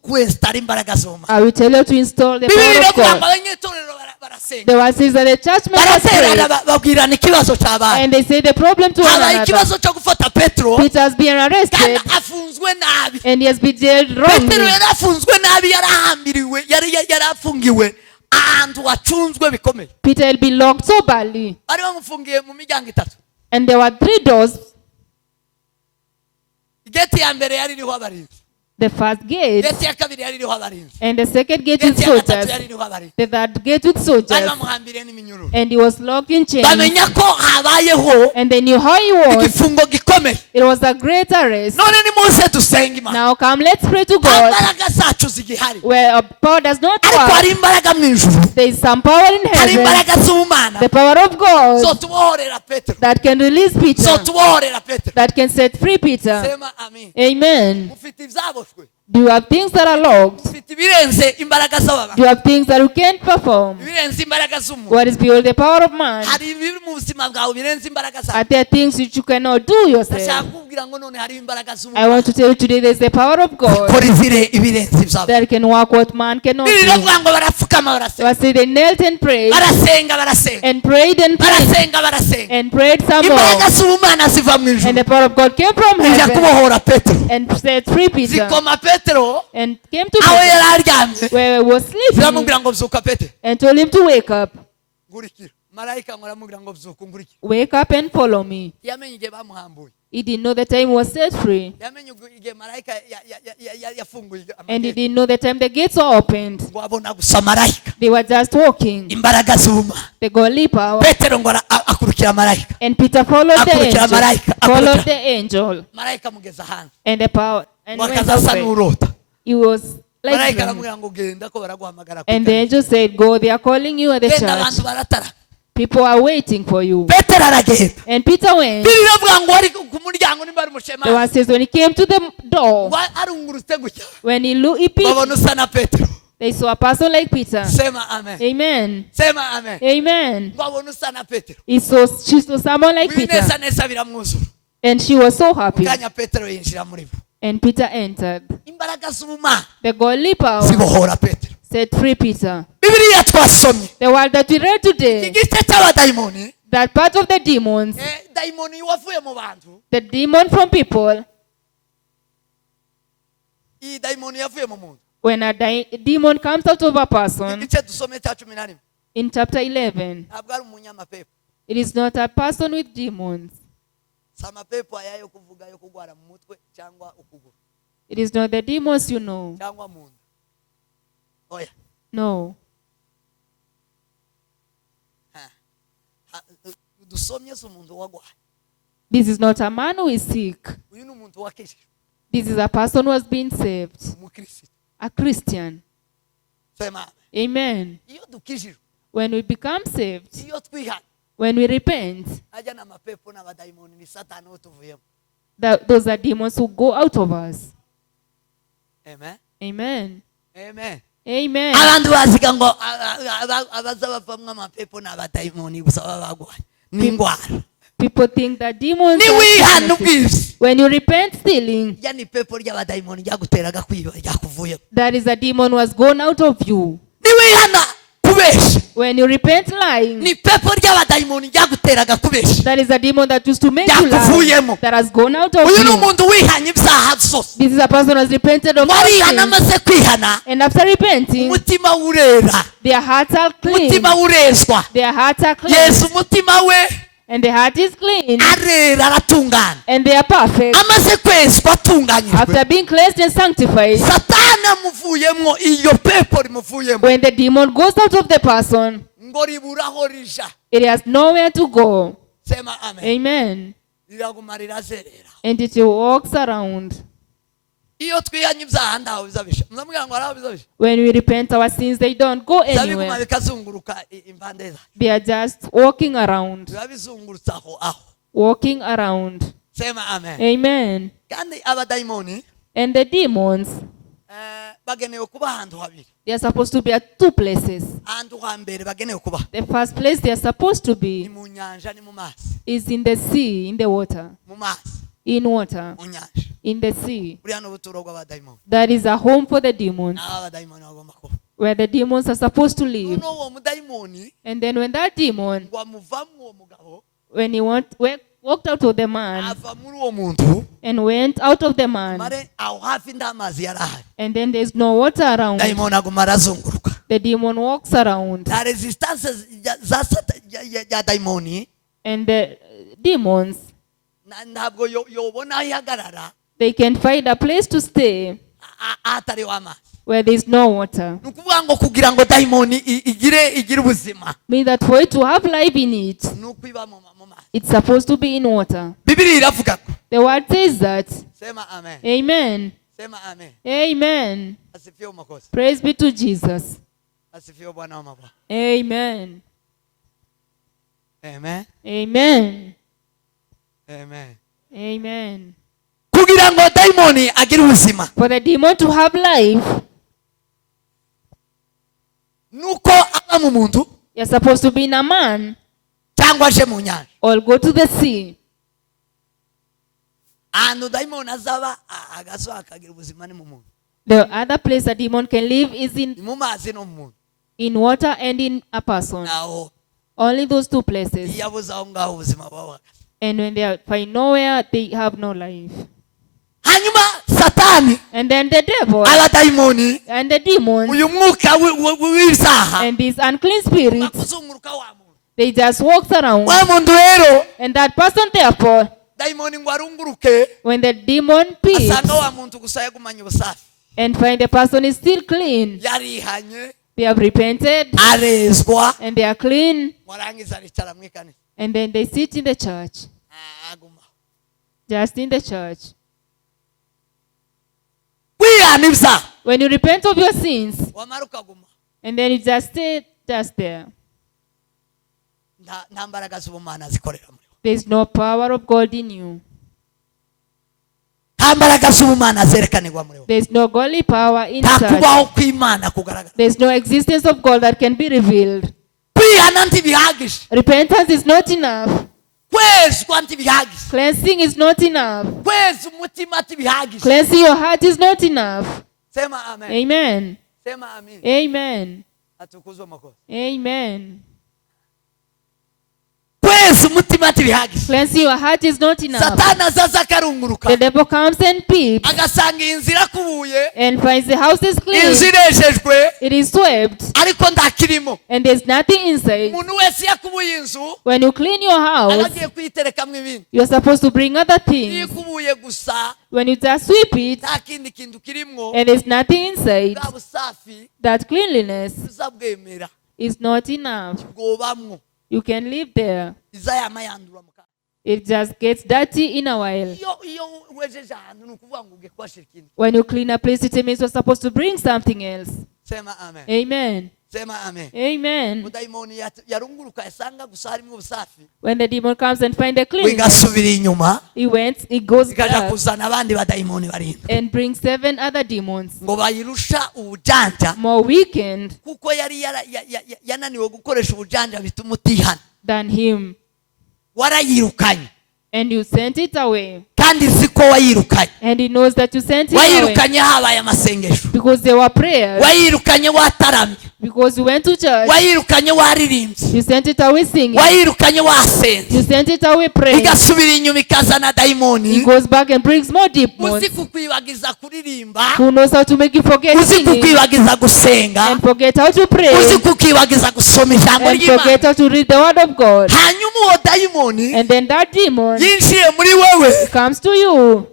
kwesitara imbaraga z'ubumana I will tell you to install the bibiri power of iravuga ngo God. abanyetorero barasenga The one says that the church members baraterana prayed, babwirana ikibazo cyabaye and they say the problem to one habaye another. ikibazo cyo gufata Petero Peter has been kandi arrested, afunzwe nabi and he has been jailed Petero wrongly. yari afunzwe nabi yarahambiriwe yari afungiwe ahantu hacunzwe bikomeye Peter had been locked so badly, bari bamufungiye mu miryango itatu and there were 3 doors. geti ya mbere yari iriho abarinzi The first gate, geti ya kabiri yari iriho abarinzi and the second gate with geti ya gatatu soldiers. yari iriho abarinzi The third gate with bari soldiers, bamuhambiriye n'iminyururu and he was locked in chains. bamenya ko habayeho And they knew how he was. igifungo gikomeye It was a great arrest. none nimuze dusenge imana Now come, let's pray to nta God. mbaraga zacu zigihari Where a power does not ariko work, hari imbaraga mu ijuru there is some power in hari heaven, imbaraga z'ubumana the power of God zotubohorera Petero that can release Peter, zotubohorera Petero that can set free Peter. sema amen Amen. mufite ibyaboshwe Do you have things that are locked? mufite ibirenze imbaraga z'abantu Do you have things that you can't perform? ibirenze imbaraga z'umuntu What is beyond the power of man? hari ibiri mu buzima bwawe birenze imbaraga zawe Are there things which you cannot do ndashaka yourself? kukubwira ngo none hari imbaraga I z'umuntu want to tell you today there's the power of God kora ibirenze ibyabo that can work what man cannot do. biravuga ngo barapfukama So barasenga I say they knelt and prayed barasenga and prayed and prayed barasenga and prayed some imbaraga more. z'ubumana ziva mu And ijuru the power of God came from zijya heaven kubohora Petero and set free Peter zikoma Petero and came to aho Peter yari aryamye where he was sleeping ziramubwira ngo byuka Petero and told him to wake up. ngurikira marayika ngo aramubwira ngo byuka ngurikira Wake up and follow me. yamenye igihe bamuhambuye He didn't know the time he was set free. yamenye igihe marayika yafunguye And he amageti didn't know the time the gates were opened. ngo abona gusa marayika They were just walking. imbaraga z'ubumana The godly power. Petero ngo akurikira marayika And Peter followed the Akurikira angel. marayika, Followed akurikira. the angel. marayika amugeza hanze And the power. And ngo went akazasa away. n'urota He was like marayika dreaming. aramubwira ngo genda ko baraguhamagara And the angel said, go, they are calling you at the genda abantu church. baratara People are waiting for you. Petero aragenda And Peter went. biravuga ngo ari ku muryango nimba ari The umushema one says when he came to the door, ngo arungurutse gutya when he peeped, babona usa na Petero They saw a person like Peter. Sema amen. Amen. Sema amen. Amen. Babona usa na Petero. She saw someone like Peter. Wineza neza biramwuzura. And she was so happy. Kanya Petero yinjira muri bo. And Peter entered. Imbaraga z'ubumana The godly power zibohora Petero. set free Peter. Bibiliya twasomye. The word that we read today, Igice cy'abadayimoni. that part of the demons, Dayimoni wavuye mu bantu. the demon from people, Iyi dayimoni yavuye mu muntu. when a demon comes out of a person, Igice dusome cya 11. in chapter 11, Ntabwo ari umunyamapepo. it is not a person with demons. Samapepo ayayo kuvuga yo kugwara mu mutwe cyangwa ukuguru It is not the demons you know. cyangwa mu nda. Oya. No. Dusomye se umuntu wagwaye. This is not a man who is sick. Uyu ni umuntu wakijijwe. This is a person who has been saved. Umukristo. A Christian. Sema. Amen. Iyo dukijijwe. When we become saved, Iyo twihana. when we repent, Ajya na mapepo n'abadayimoni ni Satani utuvuyemo. those are demons who go out of us. Amen. Amen. Amen. Amen. Abantu baziga ngo abazabavamwe amapepo n'abadayimoni gusa babagwaye. Ni ingwara. People think that demons Ni are wihana sicknesses. ubwizi. When you repent stealing, Ya ni pepo ry'abadayimoni ryaguteraga kwiba ryakuvuyemo. that is a demon who has gone out of you. Ni wihana kubesha. When you repent lying, Ni pepo ry'abadayimoni ryaguteraga kubesha. that is a demon that used to make you lie, Yakuvuyemo. that has gone out of Uyu ni you. umuntu wihanye ibyaha byose. This is a person who has repented of all Warihana sins. amaze kwihana. And after repenting, Umutima urera. their hearts are clean. Umutima urezwa. Their hearts are clean. Yesu umutima we And the heart is clean. arera aratungana. And they are perfect. Amaze kwezwa atunganyijwe. After being cleansed and sanctified, Satani amuvuyemo iyo pepo rimuvuyemo. when the demon goes out of the person, Ngo riburaho rija. it has nowhere to go. Sema amen. Amen. Riraguma rirazerera. And it walks around. Iyo twihanye ibyaha ndaho bizabisha. Muzamubwira ngo araho bizabisha. When we repent our sins, they don't go Zabiguma anywhere. bikazunguruka impande za. They are just walking around. Biba bizungurutse aho. Walking around. Sema amen. Amen. Kandi abadayimoni And the demons, bagenewe kuba ahantu habiri. they are supposed to be at two places. Ahantu hambere bagenewe kuba The first place they are supposed to ni be mu nyanja ni mu mazi. is in the sea, in the water. Mu mazi, In water. mu nyanja. In the sea. Buriya ni ubuturo bw'abadayimoni. That is a home for the demons, Naho abadayimoni bagomba kuba. where the demons are supposed to live. Noneho uwo mudayimoni And then when that demon, ngo amuvamo uwo mugabo when he walked out of the man ava muri uwo muntu and went out of the man, mare aho hafi nta mazi yari ahari. and then there's no water around, Dayimoni aguma arazunguruka. the demon walks around. Na resistance ya dayimoni And the demons, ntabwo yobona aho ihagarara they can find a place to stay ahatari amazi. where there's no water. Ni ukuvuga ngo kugira ngo dayimoni igire ubuzima Mean that for it to have life in it, ni uko iba mu mazi. it's supposed to be in water. Bibiliya iravuga ko. The word says that. Sema amen. Amen. Sema amen. Amen. Asifiwe Mwokozi. Praise be to Jesus. Asifiwe Bwana wa mabwana. Amen. Amen. Amen. Amen. Amen. Kugira ngo dayimoni agire ubuzima For the demon to have life, nuko aba mu muntu you're supposed to be in a man cyangwa aje mu nyanja. or go to the sea. Ahantu dayimoni azaba agaso akagira ubuzima ni mu muntu. The other place a demon can live is Ni mu mazi no mu muntu. in water and in a person. Naho Only those two places. iyo abuze aho ngaho ubuzima bwabo. And when they find nowhere, they have no life. Hanyuma Satani And then the devil abadayimoni and the demons uyu mwuka w'ibyaha and these unclean spirits, bakuzunguruka wa muntu. they just walk around. Wa muntu rero And that person, therefore, dayimoni ngo arunguruke when the demon peeps asanga wa muntu gusa yagumanye ubusafi. and find the person is still clean, Yarihanye they have repented arezwa and they are clean, warangiza aricara mu ikanisa. and then they sit in the church, Aguma. just in the church. Kwihana ibyaha When you repent of your sins, wamara ukaguma. and then you just stay just there, Nta mbaraga z'ubumana zikorera muri. there's no power of God in you. nta mbaraga z'ubumana zerekanirwa muri wowe. There's no godly power nta inside. kubaho kw'Imana kugaragara. There's no existence of God that can be revealed. kwihana ntibihagije. Repentance is not enough. kwezwa ntibihagije. Cleansing is not enough. kweza umutima ntibihagije. Cleansing your heart is not enough. Sema amen. Amen. Sema amen. Amen. Atukuzwe makosa. Amen. kweza umutima ntibihagije. Cleansing your heart is not enough. Satani azaza akarunguruka. The devil comes and peeps agasanga iyi nzira akubuye. and finds the house is clean. inzu irejejwe. It is swept ariko ntakirimo. and there's nothing inside. umuntu wese yakubuye inzu. When you clean your house, abagiye kuyiterekamo ibindi. you're supposed to bring other iyo things. ikubuye gusa. When you just sweep it nta kindi kintu kirimo. and there's nothing inside, bwa busafi that cleanliness uzabwemera. is not enough. bwobamwo. You can live there. izayama yandura mu kanwa. It just gets dirty in a while. iyo wejeje ahantu ni ukuvuga ngo ugiye kuhashyira ikindi. When you clean a place, it means you're supposed to bring something else. Sema amen. Amen. Sema amen. Amen. Mudayimoni yarunguruka yasanga gusa harimo ubusafi. When the demon comes and finds the cleanness, wigasubira inyuma. he goes ikaja back kuzana abandi badayimoni barindwi. and brings 7 other demons, ngo bayirusha ubujanja. more weakened kuko yari yananiwe gukoresha ubujanja bituma utihana. than him. warayirukanye. And you sent it away. kandi uzi ko wayirukanye. And he knows that you sent it away. wayirukanye habaye amasengesho. Because there were prayers. wayirukanye wataramye. Because you went to church. wayirukanye waririmbye. You sent it away singing. wayirukanye wasenze. You sent it away praying. igasubira inyuma ikazana dayimoni. He goes back and brings more demons. uzi kukwibagiza kuririmba. Who knows how to make you forget uzi singing kukwibagiza gusenga. and forget how to pray uzi kukwibagiza gusoma ijambo and forget ry'Imana. how to read the word of God. hanyuma uwo dayimoni And then that demon yinjiye muri wewe. comes to you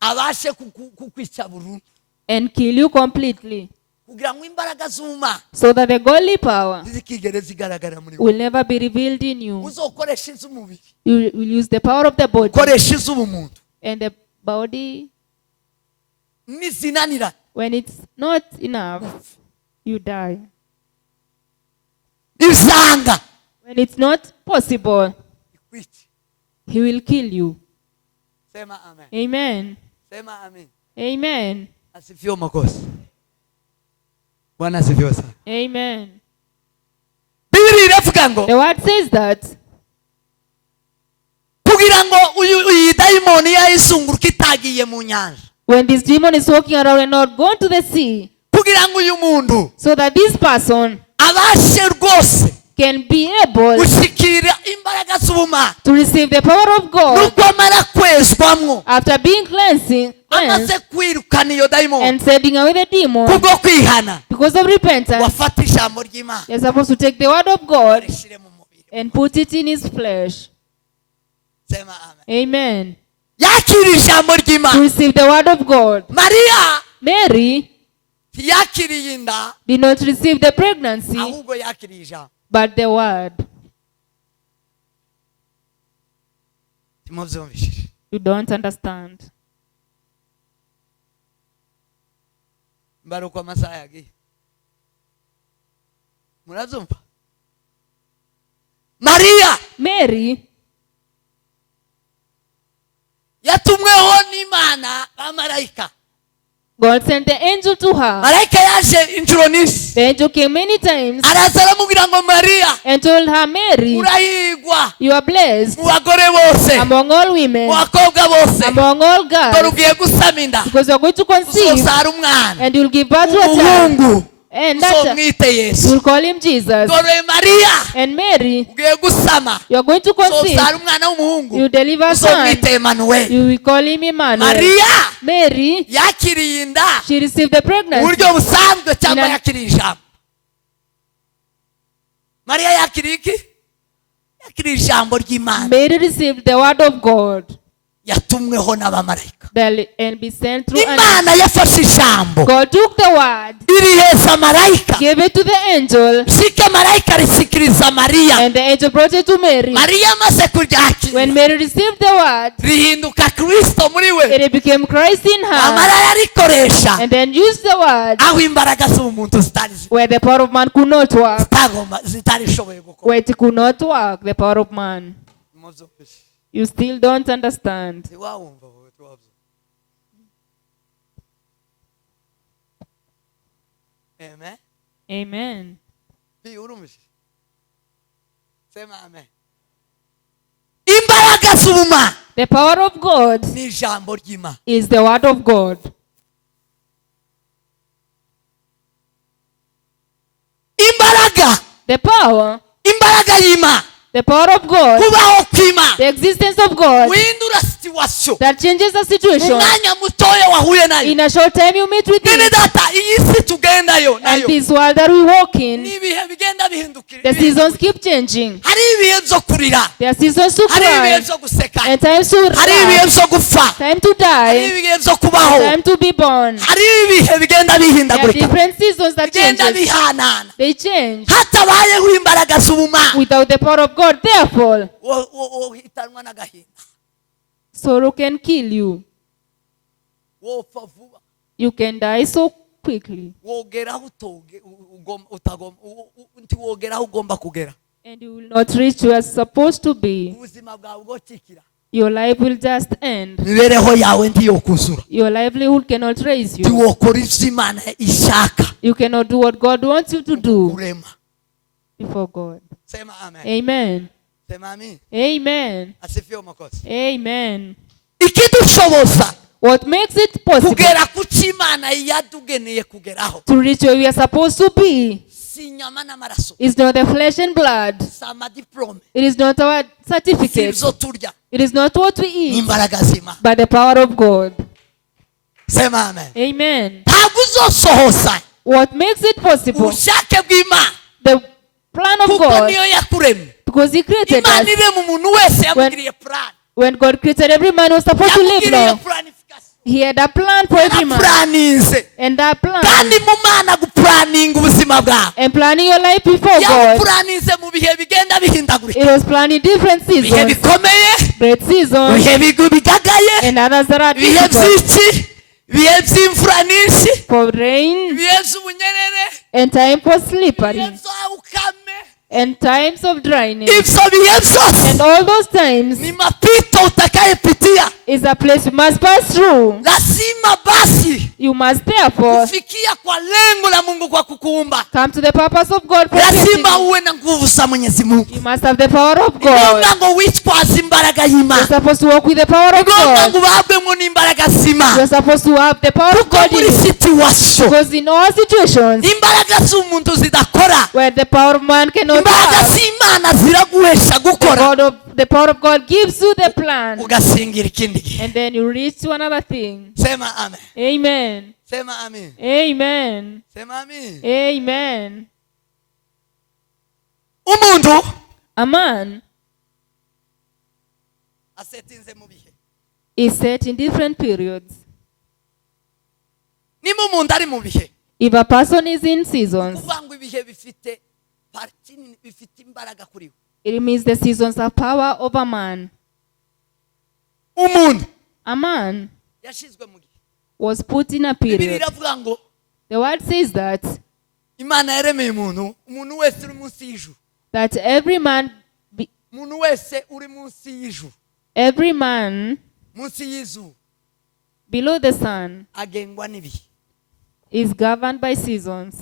abashe kukwica burundu. and kill you completely, kugira ngo imbaraga z'Imana so that the godly power zikigere zigaragara muri wewe. will never be revealed in you. uzokoresha iz'umubiri. You will use the power of the body ukoresha iz'ubumuntu. and the body. nizinanira. When it's not enough, you die. izanga. When it's not possible, ikwice. he will kill you. Sema amen. Amen. Sema amen. Amen. asifiwe makosa. Bwana asifiwe sana. Amen. Biblia iravuga ngo The word says that kugira ngo uyu dayimoni yayizunguruka itagiye mu nyanja. when this demon is walking around and not going to the sea, kugira ngo uyu muntu so that this person abashe rwose can be able gushikira imbaraga z'Ubumana. to receive the power of God nuko amara kwezwamwo. after being cleansed amaze kwirukana iyo dayimoni. and sending away the demon kubwo kwihana. because of repentance. wafata ijambo ry'Imana. You're supposed to take the word of God rishire mu mubiri. and put it in his flesh. Sema amen. Amen. yakira ijambo To ry'Imana. receive the word of God. Mariya Mary yakiriye inda did not receive the pregnancy, ahubwo yakiriye ijambo. but the word. Timuvyumvishije. You don't understand. Mbaruko amasaha yagiye. Muravyumva? Mariya Mary yatumweho n'Imana amarayika. God sent the angel to her. Marayika yaje inshuro nyinshi. The angel came many times araza aramubwira ngo Mariya and told her, Mary, urahigwa you are blessed mu bagore bose, among all mu women, bakobwa bose, among all dore girls, ugiye gusama inda, because you are going to conceive uzosara umwana and you will give birth to a child, umuhungu, and that child, uzomwite you Yesu. will call him Jesus. Dore Mariya And Mary, ugiye gusama, you are going to conceive, uzosara umwana w'umuhungu, you deliver a son, uzomwite Emmanuel. you will call him Emmanuel. Mariya Mary, yakiriye inda she received the mu pregnancy buryo busanzwe cyangwa Ina- yakiriye ijambo. Mariya yakiriye iki? yakiriye ijambo ry'Imana Mary received the word of God yatumweho n'abamarayika. and be sent through an Imana yafashe ijambo God took the word, iriheza marayika, gave it to the angel, sike marayika risikiriza Mariya. and the angel brought it to Mary. Mariya amaze kuryakira When Mary received the word, rihinduka Kristo muri we. it became Christ in her, Amara yarikoresha and then used the word aho imbaraga z'umuntu where the power of man could not work, zitarishoboye gukora. where it could not work, the power of man. You still don't understand. Amen. Amen. Urumvise? Sema amen. Imbaraga z'Ubumana The power of God ni ijambo ry'Imana. is the word of God. Imbaraga, The power y'Imana, The power of God, kubaho kw'Imana the existence of God windura situation that changes the situation. umwanya mutoya wahuye nayo. In a short time you meet with Nene it. data, iyi si tugendayo And nayo this world that we walk in, ni ibihe bigenda bihindukira. the seasons keep changing. Hari ibihe byo kurira, There are seasons to hari ibihe cry, byo guseka, and times to hari ibihe laugh, byo gupfa, time to hari die, ibihe byo kubaho, time to be born. hari ibihe bigenda There are bihindagurika, different seasons that bigenda changes. bihanana. They change Hatabayeho imbaraga z'Ubumana without the power of God. Therefore, wohitanwa n'agahinda, sorrow can kill you. wopfa vuba, You can die so quickly, wogeraho ntiwogeraho ugomba kugera. and you will not reach where you are supposed to be. Ubuzima bwawe bwocikira, Your life will just end. imibereho yawe ntiyokuzura, Your livelihood cannot raise you. ntiwokora ivyo Imana ishaka You cannot do what God wants you to do kurema. before God. Sema amen. Amen. Sema amen. Amen. Asifiwe Mwokozi. Amen. Ikidushoboza What makes it possible kugera ku cyo Imana yatugeneye kugeraho to reach where we are supposed to be si inyama n'amaraso, is not the flesh and blood. si amadiplome, It is not our si certificate. ibyo turya, It is not what we ni eat, imbaraga z'Imana. but the power of God. Sema amen. Amen. Ntabwo uzosohoza What makes it possible? ubushake bw'Imana The plan of kuko God, niyo yakuremye. because He created Imana us. irema umuntu wese yamugiriye plan, When God created every man who was supposed to live yamugiriye long, planification, He had a plan for every man. yaraplaninze. And that plan, Kandi mu Mana guplaninga ubuzima bwawe and planning your life before God, yabuplaninze mu bihe bigenda bihindagurika, it was planning different ibihe seasons, bikomeye, great seasons, ibihe bigagaye, and others that are ibihe difficult, by'iki, ibihe by'imvura nyinshi, for rain, ibihe by'ubunyerere, and time for ibihe slippery, by'ubukame. and times of dryness. Ibyo bihe byose And all those times ni mapito utakayepitia. is a place you must pass through. Lazima basi You must therefore kufikia kwa lengo la Mungu kwa kukuumba. come to the purpose of God for creating Lazima you. uwe na nguvu za Mwenyezi Mungu. You must have the power of Ni God. ngombwa ngo witwaze imbaraga You're y'Imana. supposed to walk with the power Ni of ngombwa God. ngo uhabwemo n'imbaraga You're z'Imana. supposed to have the power of Kuko God in muri you. situation Because in all situations imbaraga z'umuntu zidakora, where the power of man cannot imbaraga have, z'Imana ziraguhesha gukora, the power of God gives you the plan. ugasingira ikindi gihe. And then you reach to another thing. Sema amen. Amen. Sema amen. Amen. Sema amen. Amen. Umuntu A man asetinze mu bihe. is set in different periods. Niba umuntu ari mu bihe, If a person is in seasons, kuvuga ngo ibihe bifite parti nini, bifite imbaraga kuri we. it means the seasons have power over man. Umuntu A man yashizwe mu gihe. was put in a Bibiliya period. iravuga ngo The word says that Imana yaremeye umuntu wese uri munsi y'ijuru, every man, umuntu wese uri munsi y'ijuru, every man munsi y'izuba below the sun agengwa n'ibihe. is governed by seasons.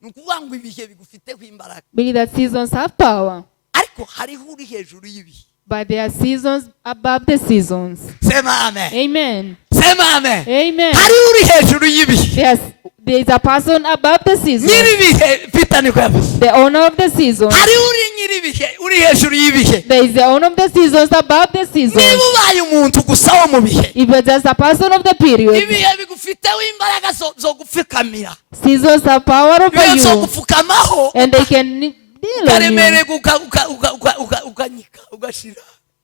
Ni ukuvuga ngo ibihe bigufiteho imbaraga, Meaning that seasons have power, ariko hariho uri hejuru y'ibihe. but there are seasons above the seasons. Sema amen. Amen. Sema amen. Amen. Hariho uri hejuru y'ibihe. Yes, there is a person above the seasons, Nyiri ibihe Peter niko yavuze. the owner of the seasons. Hariho uri nyiri ibihe, uri hejuru y'ibihe. There is the owner of the seasons above the Niba seasons. ubaye umuntu gusa wo mu bihe, If you're just a person of the period, ibihe bigufiteho imbaraga zo gupfukamira, seasons have power over ibihe zo you, gupfukamaho, and they can deal on you, ukaremererwa ukanyika ugashira.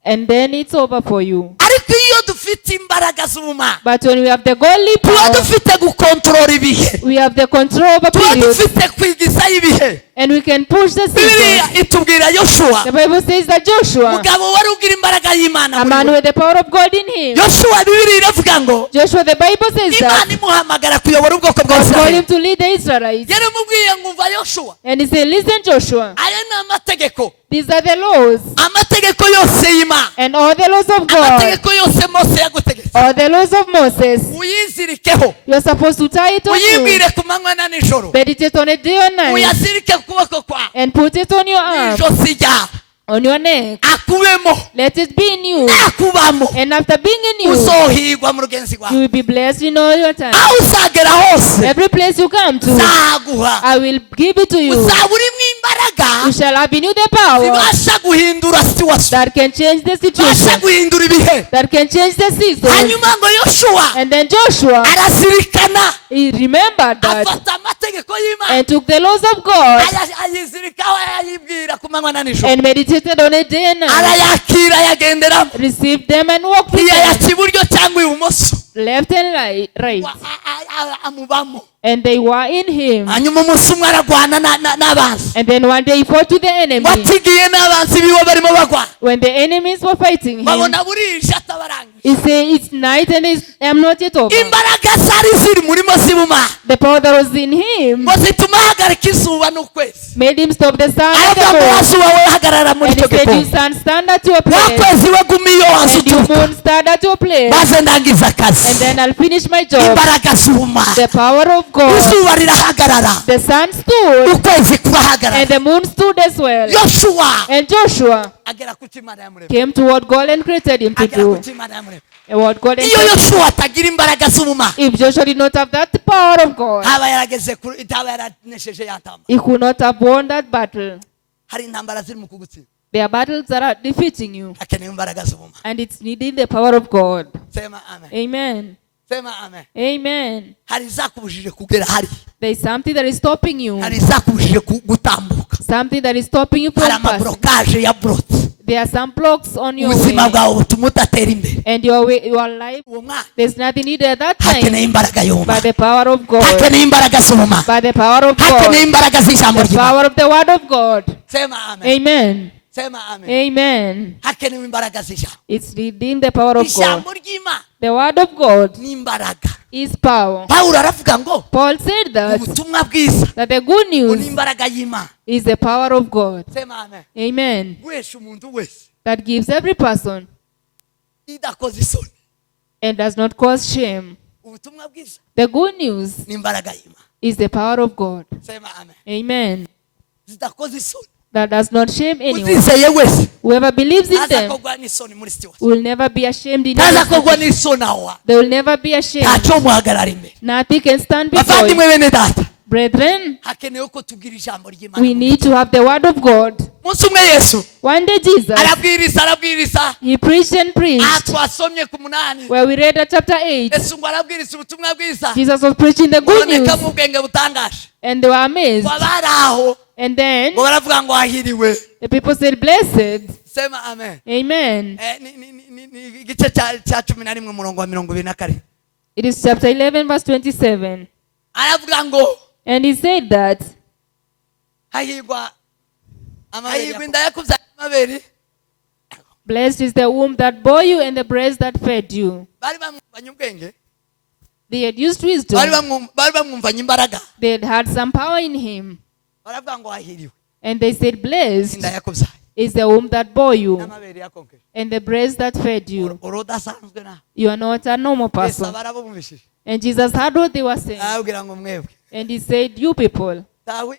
and then it's over for you. Ariko iyo dufite imbaraga z'Ubumana, But when we have the godly tuba power, dufite gukontorora ibihe, we have the control over tuba periods, dufite kwigizayo ibihe. and we can push the Bibiliya seasons. itubwira Yoshua, The Bible says that Joshua, umugabo wari ugira imbaraga y'Imana a muri man we. with the power of God in him, Yoshua Bibiliya iravuga ngo Joshua, the Bible says Imana that imuhamagara kuyobora ubwoko bwa God called Israeli. him to lead the Israelites. Yaramubwiye ngo umva Yoshua, And he said, listen, Joshua, aya ni amategeko These are the laws. amategeko yose y'Imana And all the laws of God. amategeko yose Mose yagutegetse All the laws of Moses. uyizirikeho You're supposed to tie it on you. uyibwire ku manywa na nijoro Meditate on it day and night. uyazirike ku kuboko kwawe And put it on your arm. n'ijosi ryawe On your neck. akubemo Let it be in you. nakubamo And after being in you, uzohigwa mu rugenzi you rwawe will be blessed in all your time. aho uzagera hose Every place you come to, nzaguha I will give it to you. uzaba urimo imbaraga You shall have in you the power zibasha guhindura situation that can change the zibasha situation, guhindura ibihe that can change the season. hanyuma ngo Yoshuwa And then Joshua, arazirikana he remembered that afata amategeko y'Imana and took the laws of God ayizirikaho ayibwira ku manywa na nijoro and meditated on it day and night. arayakira ayagenderamo Received them and walked with them, ntiyayaka iburyo cyangwa ibumoso left and right. amubamo And they were in him. hanyuma umunsi umwe aragwana n'abanzi And then one day he fought with the enemy. watigiye n'abanzi biwe barimo bagwana When the enemies were fighting him, babona burije atabarangije he said, it's night and I'm not yet over. imbaraga zari ziri murimo zibuma The power that was in him ngo zituma ahagarika izuba n'ukwezi made him stop the sun and the aravuga ngo moon. wazuba we hagarara muri And he icyo said, you gikombe sun, stand at your place. wakwezi we guma iyo And you wazuturuka moon, stand at your place. maze ndangiza akazi And then I'll finish my job. imbaraga zibuma The power of God. izuba rirahagarara The sun stood ukwezi kurahagarara and the moon stood as well. Yoshuwa And Joshua agera ku cyo Imana yamuremye came to what God and created him to agera ku do. cyo Imana yamuremye And what God iyo intended. Yoshuwa atagira imbaraga z'ubuma If Joshua did not have that power of God, haba yarageze itaba yaranesheje yatamba he could not have won that battle. hari intambara ziri mu kugutsinda There are battles that are defeating you, hakenewe imbaraga z'ubuma and it's needing the power of God. sema amen Amen. sema amen Amen. hari izakubujije kugera hari There is something that is stopping you, hari izakubujije gutambuka something that is stopping you hari from passing. amablokaje ya burotse There are some blocks on your ubuzima way, bwawe butuma udatera imbere and your life, uwo mwanya there's nothing needed at that hakeneye time imbaraga y'ubuma by the power of God. hakeneye imbaraga z'ubuma By the power of hakeneye God. imbaraga z'ijambo The ry'Imana power of the word of God. sema amen Amen. sema amen Amen. hakenewe imbaraga z'ijambo It's reading the power of God. ijambo ry'Imana The word of God ni imbaraga is power. Pawulo aravuga ngo Paul said that ubutumwa bwiza the good ngo ni news imbaraga y'Imana is the power of God. sema amen Amen. guhesha umuntu wese That gives every person idakoze isoni and does not cause shame. ubutumwa bwiza The good news ni imbaraga y'Imana is the power of God. sema amen Amen. zidakoze isoni That does not shame anyone. uzizeye wese Whoever believes in them ntazakogwa n'isoni muri situwasiyo will never be ashamed in ntazakogwa anything. n'isoni awa They will never be ashamed. ntacyo muhagarara imbere Nothing can stand before you. bavandimwe bene data Brethren, hakenewe ko tubwira ijambo we ry'Imana need to have the word of God. umunsi umwe Yesu One day Jesus, arabwiriza he preached and preached. twasomye ku munani Where we read at chapter 8, Yesu ngo arabwiriza ubutumwa bwiza Jesus was preaching the good news, baboneka mu bwenge butangaje and they were amazed. ngo abari aho And then ngo baravuga ngo hahiriwe the people said, blessed. sema amen Amen. ni igice cya 11 umurongo wa 22 It is chapter 11, verse 27. aravuga ngo And he said that hahirwa inda yakubyaye amabere blessed is the womb that bore you and the breast that fed you. bari bamwumvanye ubwenge They had used wisdom. bari bamwumvanye imbaraga They had had some power in him. baravuga ngo hahiriwe And they said, blessed inda yakubyaye is the womb that bore you n'amabere yakonkeje and the breast that fed you. urudasanzwe na You are not a normal Yesu person. barabumvishije And Jesus heard what they were saying. arabwira ngo mwebwe And he said, you people, tawe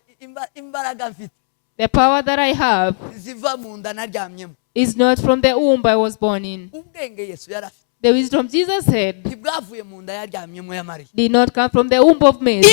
imbaraga mfite the power that I have ziva mu nda naryamyemo is not from the womb I was born in. ubwenge Yesu yari afite The wisdom Jesus had ntibwavuye mu nda yaryamyemo ya Mariya did not come from the womb of Mary.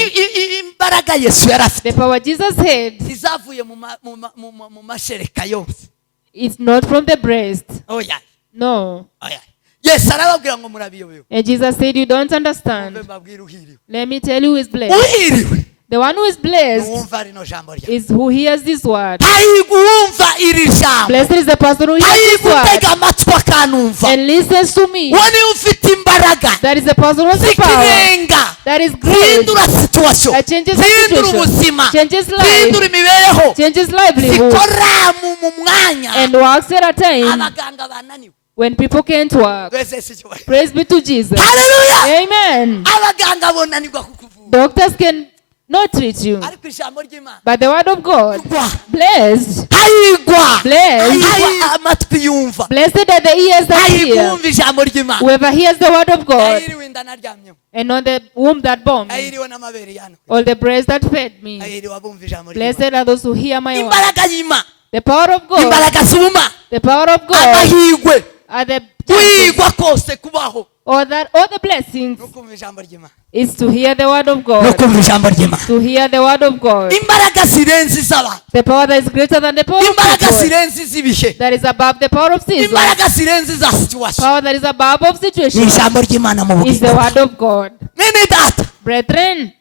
imbaraga Yesu yari afite The power Jesus had zizavuye mu mashereka yose is not from the breast. oya No. oya Yesu arababwira ngo murabiyobewe And Jesus said, you don't mbe understand. mbabwire uhiriwe Let me tell you who is blessed. uhiriwe The one who is blessed uwumva rino jambo ryawe is who hears this word. hahirwa uwumva iri jambo Blessed is the person who hears this hahirwa utega word amatwi akanumva and listens to me. uwo niwe ufite imbaraga That is the person who has the power. zikirenga That is great. zihindura situwasiyo That changes the zihindura situation. ubuzima Changes life. zihindura imibereho Changes livelihood. zikora mu mwanya And works at a time abaganga bananiwe when people can't work. twese si cyo Praise be to Jesus. haleluya Amen. abaganga bonanirwa kukuvura Doctors can not treat you. ariko ijambo ry'Imana But the word of God, Igwa. blessed, hahirwa Blessed. hahirwa amatwi yumva blessed are the ears that hahirwa hear. wumva ijambo ry'Imana Whoever hears the word of God, hahiriwe inda naryamyemo and on the womb that bore me, hahiriwe n'amabere yanwe all the breasts that fed me. hahiriwe abumva ijambo Blessed ry'Imana are those who hear my word. imbaraga y'Imana The power of God, imbaraga zuma the power of God amahirwe are the kwigwa kose kubaho all the blessings no kumva ijambo ry'Imana is to hear the word of no God. kumva ijambo ry'Imana To hear the word of God. imbaraga zirenze iz'abantu The power that is greater than the power of imbaraga people. zirenze iz'ibihe That is above the power of seasons. imbaraga zirenze iza situation Power that is above of ni situations ijambo ry'Imana mu is the bugingo word of God. mwene data Brethren,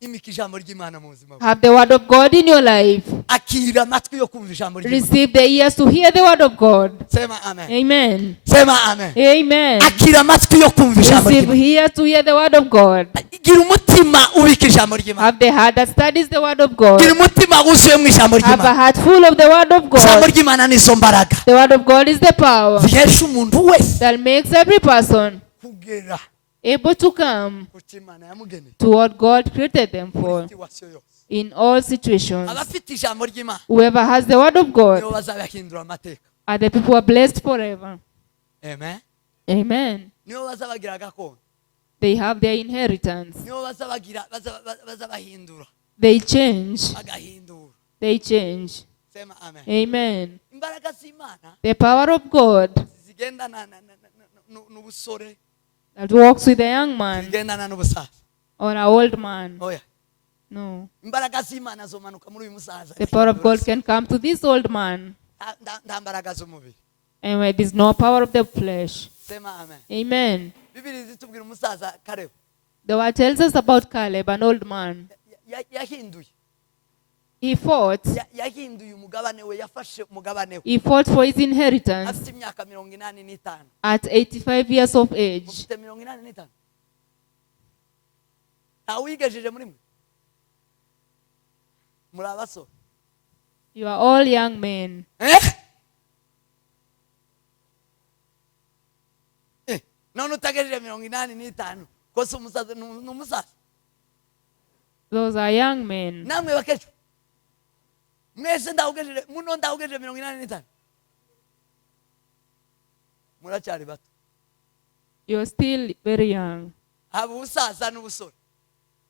imika ijambo ry'Imana mu buzima bwawe have the word of God in your life. akira amatwi yo kumva ijambo ry'Imana Receive the ears to hear the word of God. sema amen Amen. sema amen Amen. akira amatwi yo kumva ijambo Receive ry'Imana ears to hear the word of God. gira umutima ubika ijambo ry'Imana Have the heart that studies the word of God. gira umutima wuzuye mu ijambo Have a ry'Imana heart full of the word of ijambo God. ry'Imana nizo mbaraga The word of God is the power zihesha umuntu wese that makes every person kugera able to come ku cyo Imana yamugeneye to what God created them muri for situation yose in all situations. abafite ijambo ry'Imana Whoever has the word of God nibo bazabahindura amateka are the people who are blessed forever. amen Amen. nibo bazabagira gakondo They have their inheritance. nibo bazabahindura They change. bagahindura They change. sema amen Amen. imbaraga z'Imana The power of God zigendana n'ubusore that walks with a young man zigendana n'ubusaza or an old man. oya No. imbaraga z'Imana zomanuka muri uyu musaza The power of God can come to this old man. nta mbaraga z'umubiri And where there is no power of the flesh. sema amen Amen. bibiri zitubwira umusaza Kaleb The word tells us about Caleb, an old man. yahinduye He fought. yahinduye umugabane we yafashe umugabane we He fought for his inheritance afite imyaka 85 at 85 years of age. ufite 85 ntawigejeje muri mwe muri abasore You are all young men. none utagejeje 85 kose umusaza n'umusaza Those are young men. namwe bakecu mwese ndawugejeje muno ndawugejeje 85 muracyari bato You're still very young. haba ubusaza n'ubusore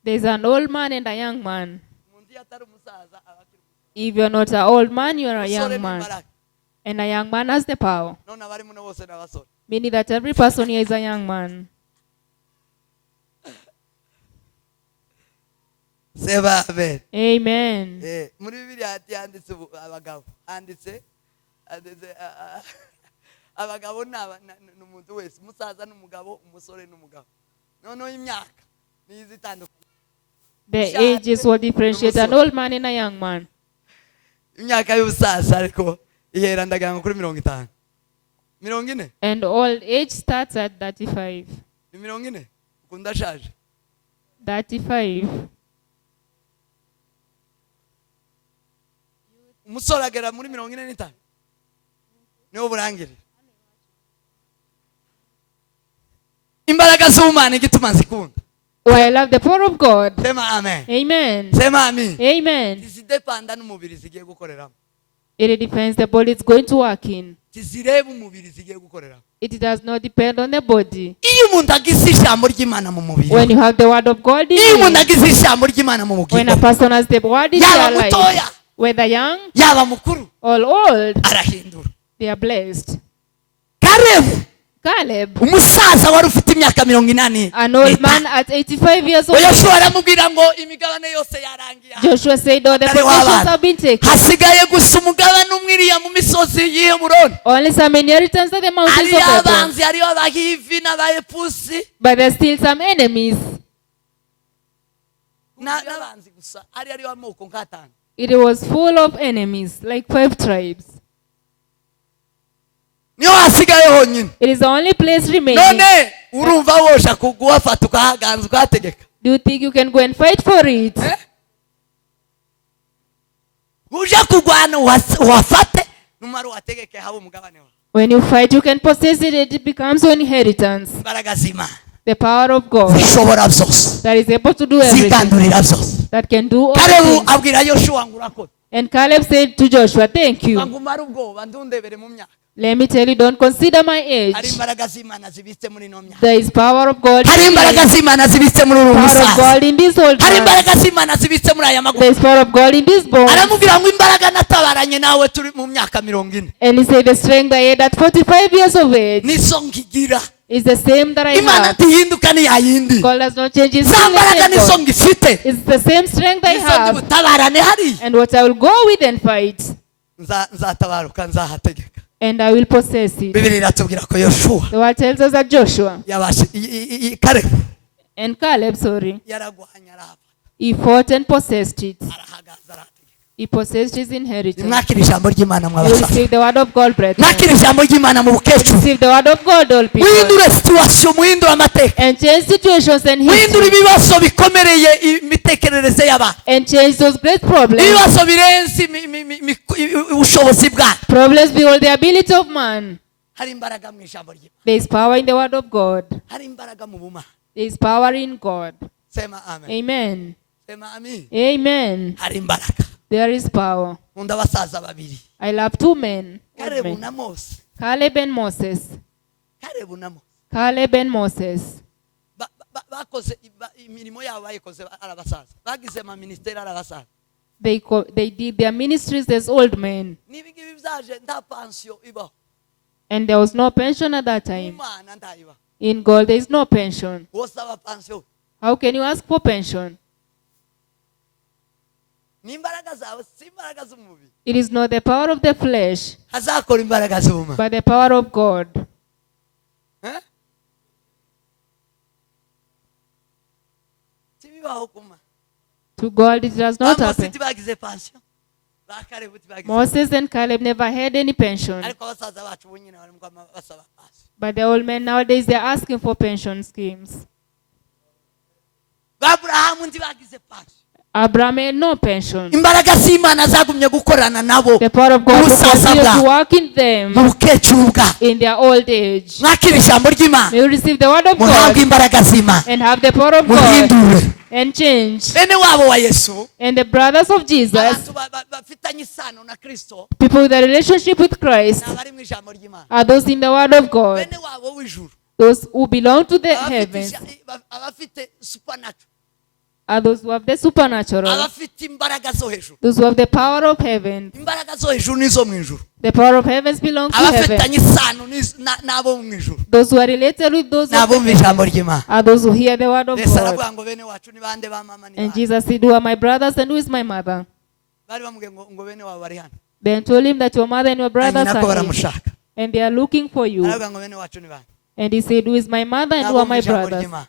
There's an old man and a young man. umuntu iyo atari umusaza aba akiri If you're not an old man, you're a umusore young ni man. imbaraga And a young man has the power. none abari muno bose n'abasore Meaning that every person here is a young man. seba amen Amen. muri bibiliya yanditse abagabo handitse abagabo ni umuntu wese umusaza n'umugabo umusore n'umugabo noneho imyaka niyo itandukanye The ages will differentiate an old man and a young man. imyaka y'ubusaza ariko ihera ndaganga kuri 50 40 And old age starts at 35. 40 ukunda ashaje 35. umusore agera muri 45 niho burangirira imbaraga z'Imana igituma zikunda Well, I love the power of God. sema amen Amen. sema amen Amen. zidepanda n'umubiri zigiye gukoreramo It depends the body it's going to work in. zireba umubiri zigiye gukoreramo It does not depend on the body. iyo umuntu agize ijambo ry'Imana mu mubiri When you have the word of God in iyo umuntu you, agize ijambo ry'Imana mu when a bugingo person has the word in yaba their mutoya life, whether young yaba mukuru or old, arahindura they are blessed. Kalebu Caleb, umusaza wari ufite imyaka 80 an old man at 85 years old, Yoshua aramubwira ngo imigabane yose yarangiye Joshua said, all the possessions have been taken. hasigaye gusa umugabane umwiriya mu misozi y'Heburoni Only some inheritance at the mountains hariyo of Hebron. abanzi hariyo abahivi n'abayepusi But there's still some enemies. n'abanzi gusa hariyo amoko nk'atanu It was full of enemies, like 5 tribes. niyo hasigaye honyine It is the only place remaining. none urumva wosha kuguhafata ukahaganza ukahategeka Do you think you can go and fight for it? uje kurwana uhafate numara uhategeke haba umugabane wawe When you fight, you can possess it. It becomes your inheritance. imbaraga z'Imana The power of God zishobora byose that is able to do everything. zigandurira byose that can do all Kalebu things. abwira Yoshua ngo urakoze And Caleb said to Joshua, thank you. ngo umare ubwoba ndundebere mu myaka. Let me tell you, don't consider my Hari age. imbaraga z'Imana zibitse muri no myaka. There is power of God. Hari imbaraga z'Imana zibitse muri uru Power of busaza. God in this old Hari man. imbaraga z'Imana zibitse muri aya maguru. There is power of God in this bone. Aramubwira ngo imbaraga natabaranye nawe turi mu myaka 40. And he said, the strength I had at 45 years of age Niso nkigira. is the same that I Imana have. tihinduka ni yayindi. God does not change his Za mbaraga niso strength. ngifite. It's the same strength I Niso have. ngibutabarane hari. And what I will go with and fight. Nzatabaruka nzahategeka. And I will possess it. Bibiri iratubwira ko Yoshua The word tells us that Joshua yabashe Kalebu and Caleb, yaragwanya arahava he fought and possessed it. arahagaza arategeka. He possessed his inheritance. Mwakira ijambo ry'Imana You mwabasha. receive the word of God, brethren. Mwakira ijambo ry'Imana mu bukecuru. Receive the word of God, all people. Muhindure situation, muhindure amateka. And change situations and Muhindure history. ibibazo bikomereye imitekerereze y'abantu. And change those great problems. Ibibazo birenze ubushobozi bwacu. Problems beyond the ability of man. Hari imbaraga mu ijambo ry'Imana. There is power in the word of God. Hari imbaraga mu bumana. There is power in God. Sema amen. Amen. Sema amen. Amen. Hari imbaraga. There is power. Nkunda abasaza babiri. I love two men. Old Kalebu men. na Mose. Caleb and Moses. Kalebu na Mose. Caleb and Moses. Bakoze imirimo yabo bayikoze arabasaza. Bagize ama ministeri arabasaza. They did their ministries as old men. Nibingibi byaje nta pension ibaho. And there was no pension at that time. Imana ndayiba. In God, there is no pension. Wosaba pension. How can you ask for pension? Ni imbaraga zawe si imbaraga z'umubiri. It is not the power of the flesh, Hazakora imbaraga z'ubumana. but the power of God. Eh? Sibibaho kuma. To God, it does not Amos happen. tibagize pension. Bakare tibagize. Moses and Caleb never had any pension. Ariko abasaza bacu bunyine bari mu basaba pension. But the old men nowadays, they're asking for pension schemes. Abrahamu tibagize pension. Abraham had no pension. Imbaraga z'Imana zagumye gukorana nabo. The power of God will Ubusaza continue to bwa work in them mu bukecuru bwa. in their old age. Mwakira ijambo ry'Imana. May you receive the word of Muhabwe God imbaraga z'Imana. and have the power of God Muhindure. and change. Bene wabo wa Yesu. And the brothers of Jesus, Abantu bafitanye isano na Kristo. people with a relationship with Christ, Nabari mu ijambo ry'Imana. are those in the word of God, Bene wabo w'ijuru. those who belong to the heavens, Abafite supernatural. are those who have the supernatural, Abafite imbaraga zo hejuru. those who have the power of heaven. Imbaraga zo hejuru nizo mu ijuru. The power of heavens belong to heaven. Abafitanye isano n'abo mu ijuru. Those who are related with those of Nabo mu heaven ijambo ry'Imana. are those who hear the word of Yesu God. aravuga ngo bene wacu ni bande ba mama ni And bande. Jesus said, who are my brothers and who is my mother? Bari bamubwiye ngo bene wabo bari hano. Then told him that your mother and your brothers Nako are here, baramushaka. and they are looking for you. Aravuga ngo bene wacu ni bande. And he said, who is my mother and who Nabo are mu my ijambo brothers? ry'Imana.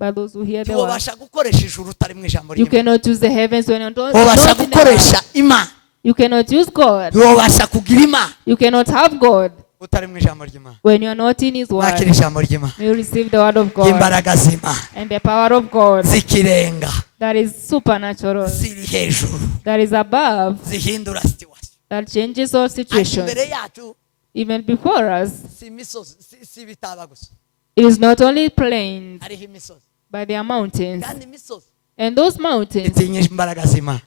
But those who hear the word. Ntiwabasha gukoresha ijuru utari mu ijambo You ry'Imana. cannot use the heavens when you're not Wabasha in the earth. gukoresha Imana. You cannot use God. Ntiwabasha kugira Imana You cannot have God utari mu ijambo ry'Imana. when you're not in his Mwakira word. ijambo ry'Imana. You receive the word of God Imbaraga z'Imana and the power of God zikirenga that is supernatural, ziri hejuru that is above, zihindura situation. that changes all Ati situations. imbere yacu Even before us, si imisozi si ibitaba gusa. it is not only plains, Hariho imisozi. but there are mountains. Kandi imisozi And those mountains itinya imbaraga z'Imana.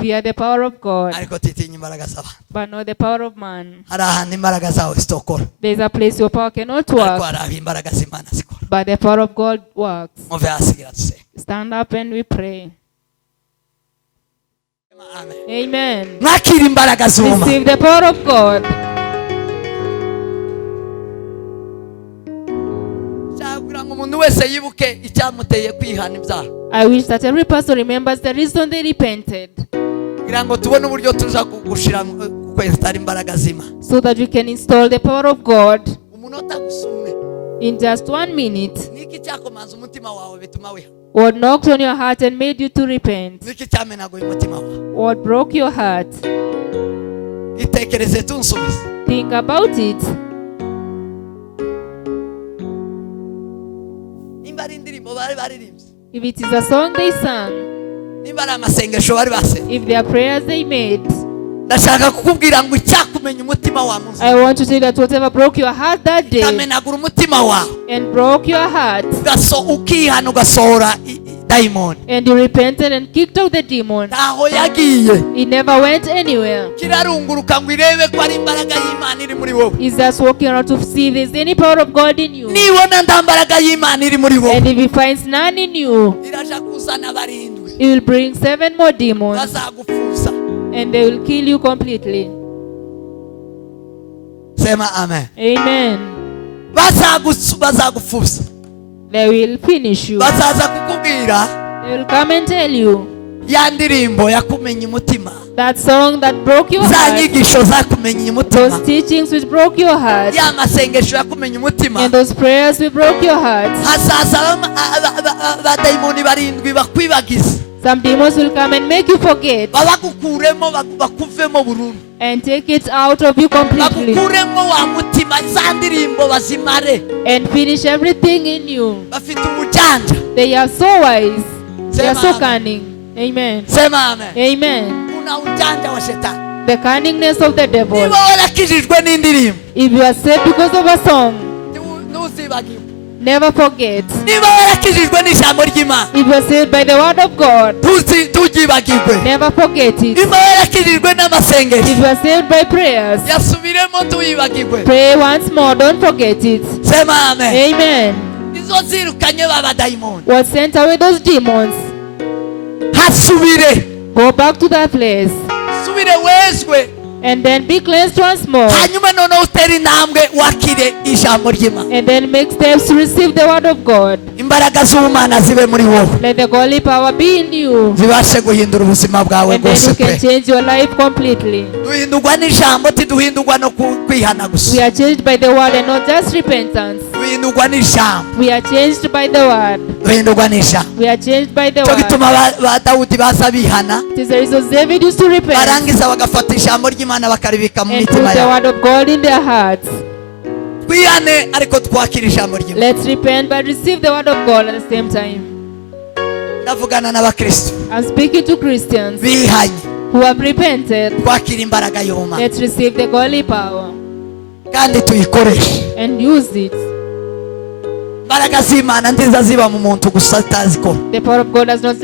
fear the power of God, Ariko titinya imbaraga z'abantu. but not the power of man. Hari ahantu imbaraga zawe zitokora. There is a place your power cannot Ariko work, hari aho imbaraga z'Imana zikora. but the power of God works. Muve hasigira dusenge. Stand up and we pray. Amen. Amen. Mwakira imbaraga z'Imana. Receive the power of God. Kugira ngo umuntu wese yibuke icyamuteye kwihana ibyaha. I wish that every person remembers the reason they repented, Kugira ngo tubone uburyo tuza gushira kwesitara imbaraga z'Imana. so that we can install the power of God Umunota gusume. in just 1 minute. Niki cyakomanza umutima wawe bituma wiha. What knocked on your heart and made you to repent? Niki cyamenaguye umutima wawe. What broke your heart? Itekereze tunsubize. Think about it. Nimba ari indirimbo bari baririmbye. If it is a song they sang, Nimba ari amasengesho bari basenze. if they are prayers they made, Ndashaka kukubwira ngo icyakumenya umutima wa munsi. I want to tell you that whatever broke your heart that day Kamenagura umutima wawe. and broke your heart, Ukihana ugasohora dayimoni And he repented and kicked out the demon. ntaho yagiye He never went anywhere. kirarunguruka ngo irebe ko ari imbaraga y'Imana iri muri wowe He's just walking around to see if there's any power of God in you. nibona nta mbaraga y'Imana iri muri wowe And if he finds none in you, iraja kuzana barindwi he will bring 7 more demons bazagufuza and they will kill you completely. sema amen Amen. bazagufuza They will finish you. bazaza kukubwira They will come and tell you ya ndirimbo yakumenye umutima that song that broke your za heart, nyigisho zakumenye umutima those teachings which broke your heart, ya masengesho yakumenye umutima and those prayers which broke your heart. hazaza abadayimoni barindwi bakwibagiza Some demons will come and make you forget babagukuremo bakuvemo burundu and take it out of you completely bagukuremo wa mutima za ndirimbo bazimare and finish everything in you. bafite ubujanja They are so wise. They are so Sema cunning. Amen. sema amen Amen. kuna ujanja wa shetani The cunningness of the devil. niba warakijijwe n'indirimbo If you are saved because of a song, ntuzibagirwe never forget. niba warakijijwe n'ijambo ry'Imana If you are saved by the word of God, ntugibagirwe never forget it. niba warakijijwe n'amasengesho If you are saved by prayers, yasubiremo ntuyibagirwe pray once more. Don't forget it. sema amen Amen. izo zirukanye babadayimoni What sent away those demons? hasubire Go back to that place subire wezwe and then be cleansed once more. hanyuma noneho utera intambwe wakire ijambo ry'Imana And then make steps to receive the word of God. imbaraga z'ubumana zibe muri wowe Let the godly power be in you. zibashe guhindura ubuzima bwawe And then bwose you pe can change your life completely. duhindurwa n'ijambo tiduhindurwa no kwihana We gusa are changed by the word and not just repentance. duhindurwa n'ijambo We are changed by the word. duhindurwa n'ijambo We are changed by the cyo word. gituma ba Dawudi baza bihana It is the reason David used to repent barangiza bagafata ijambo ry'Imana bakaribika mu and put mitima the yabo word of God in their hearts. twihane ariko twakira ijambo ry'Imana Let's repent but receive the word of God at the same time. ndavugana n'abakristo I'm speaking to Christians bihanye who have repented. twakira imbaraga y'Imana Let's receive the godly power kandi tuyikoreshe and use it. imbaraga z'Imana nziza ziba mu muntu gusa atazi ko The power of God does not just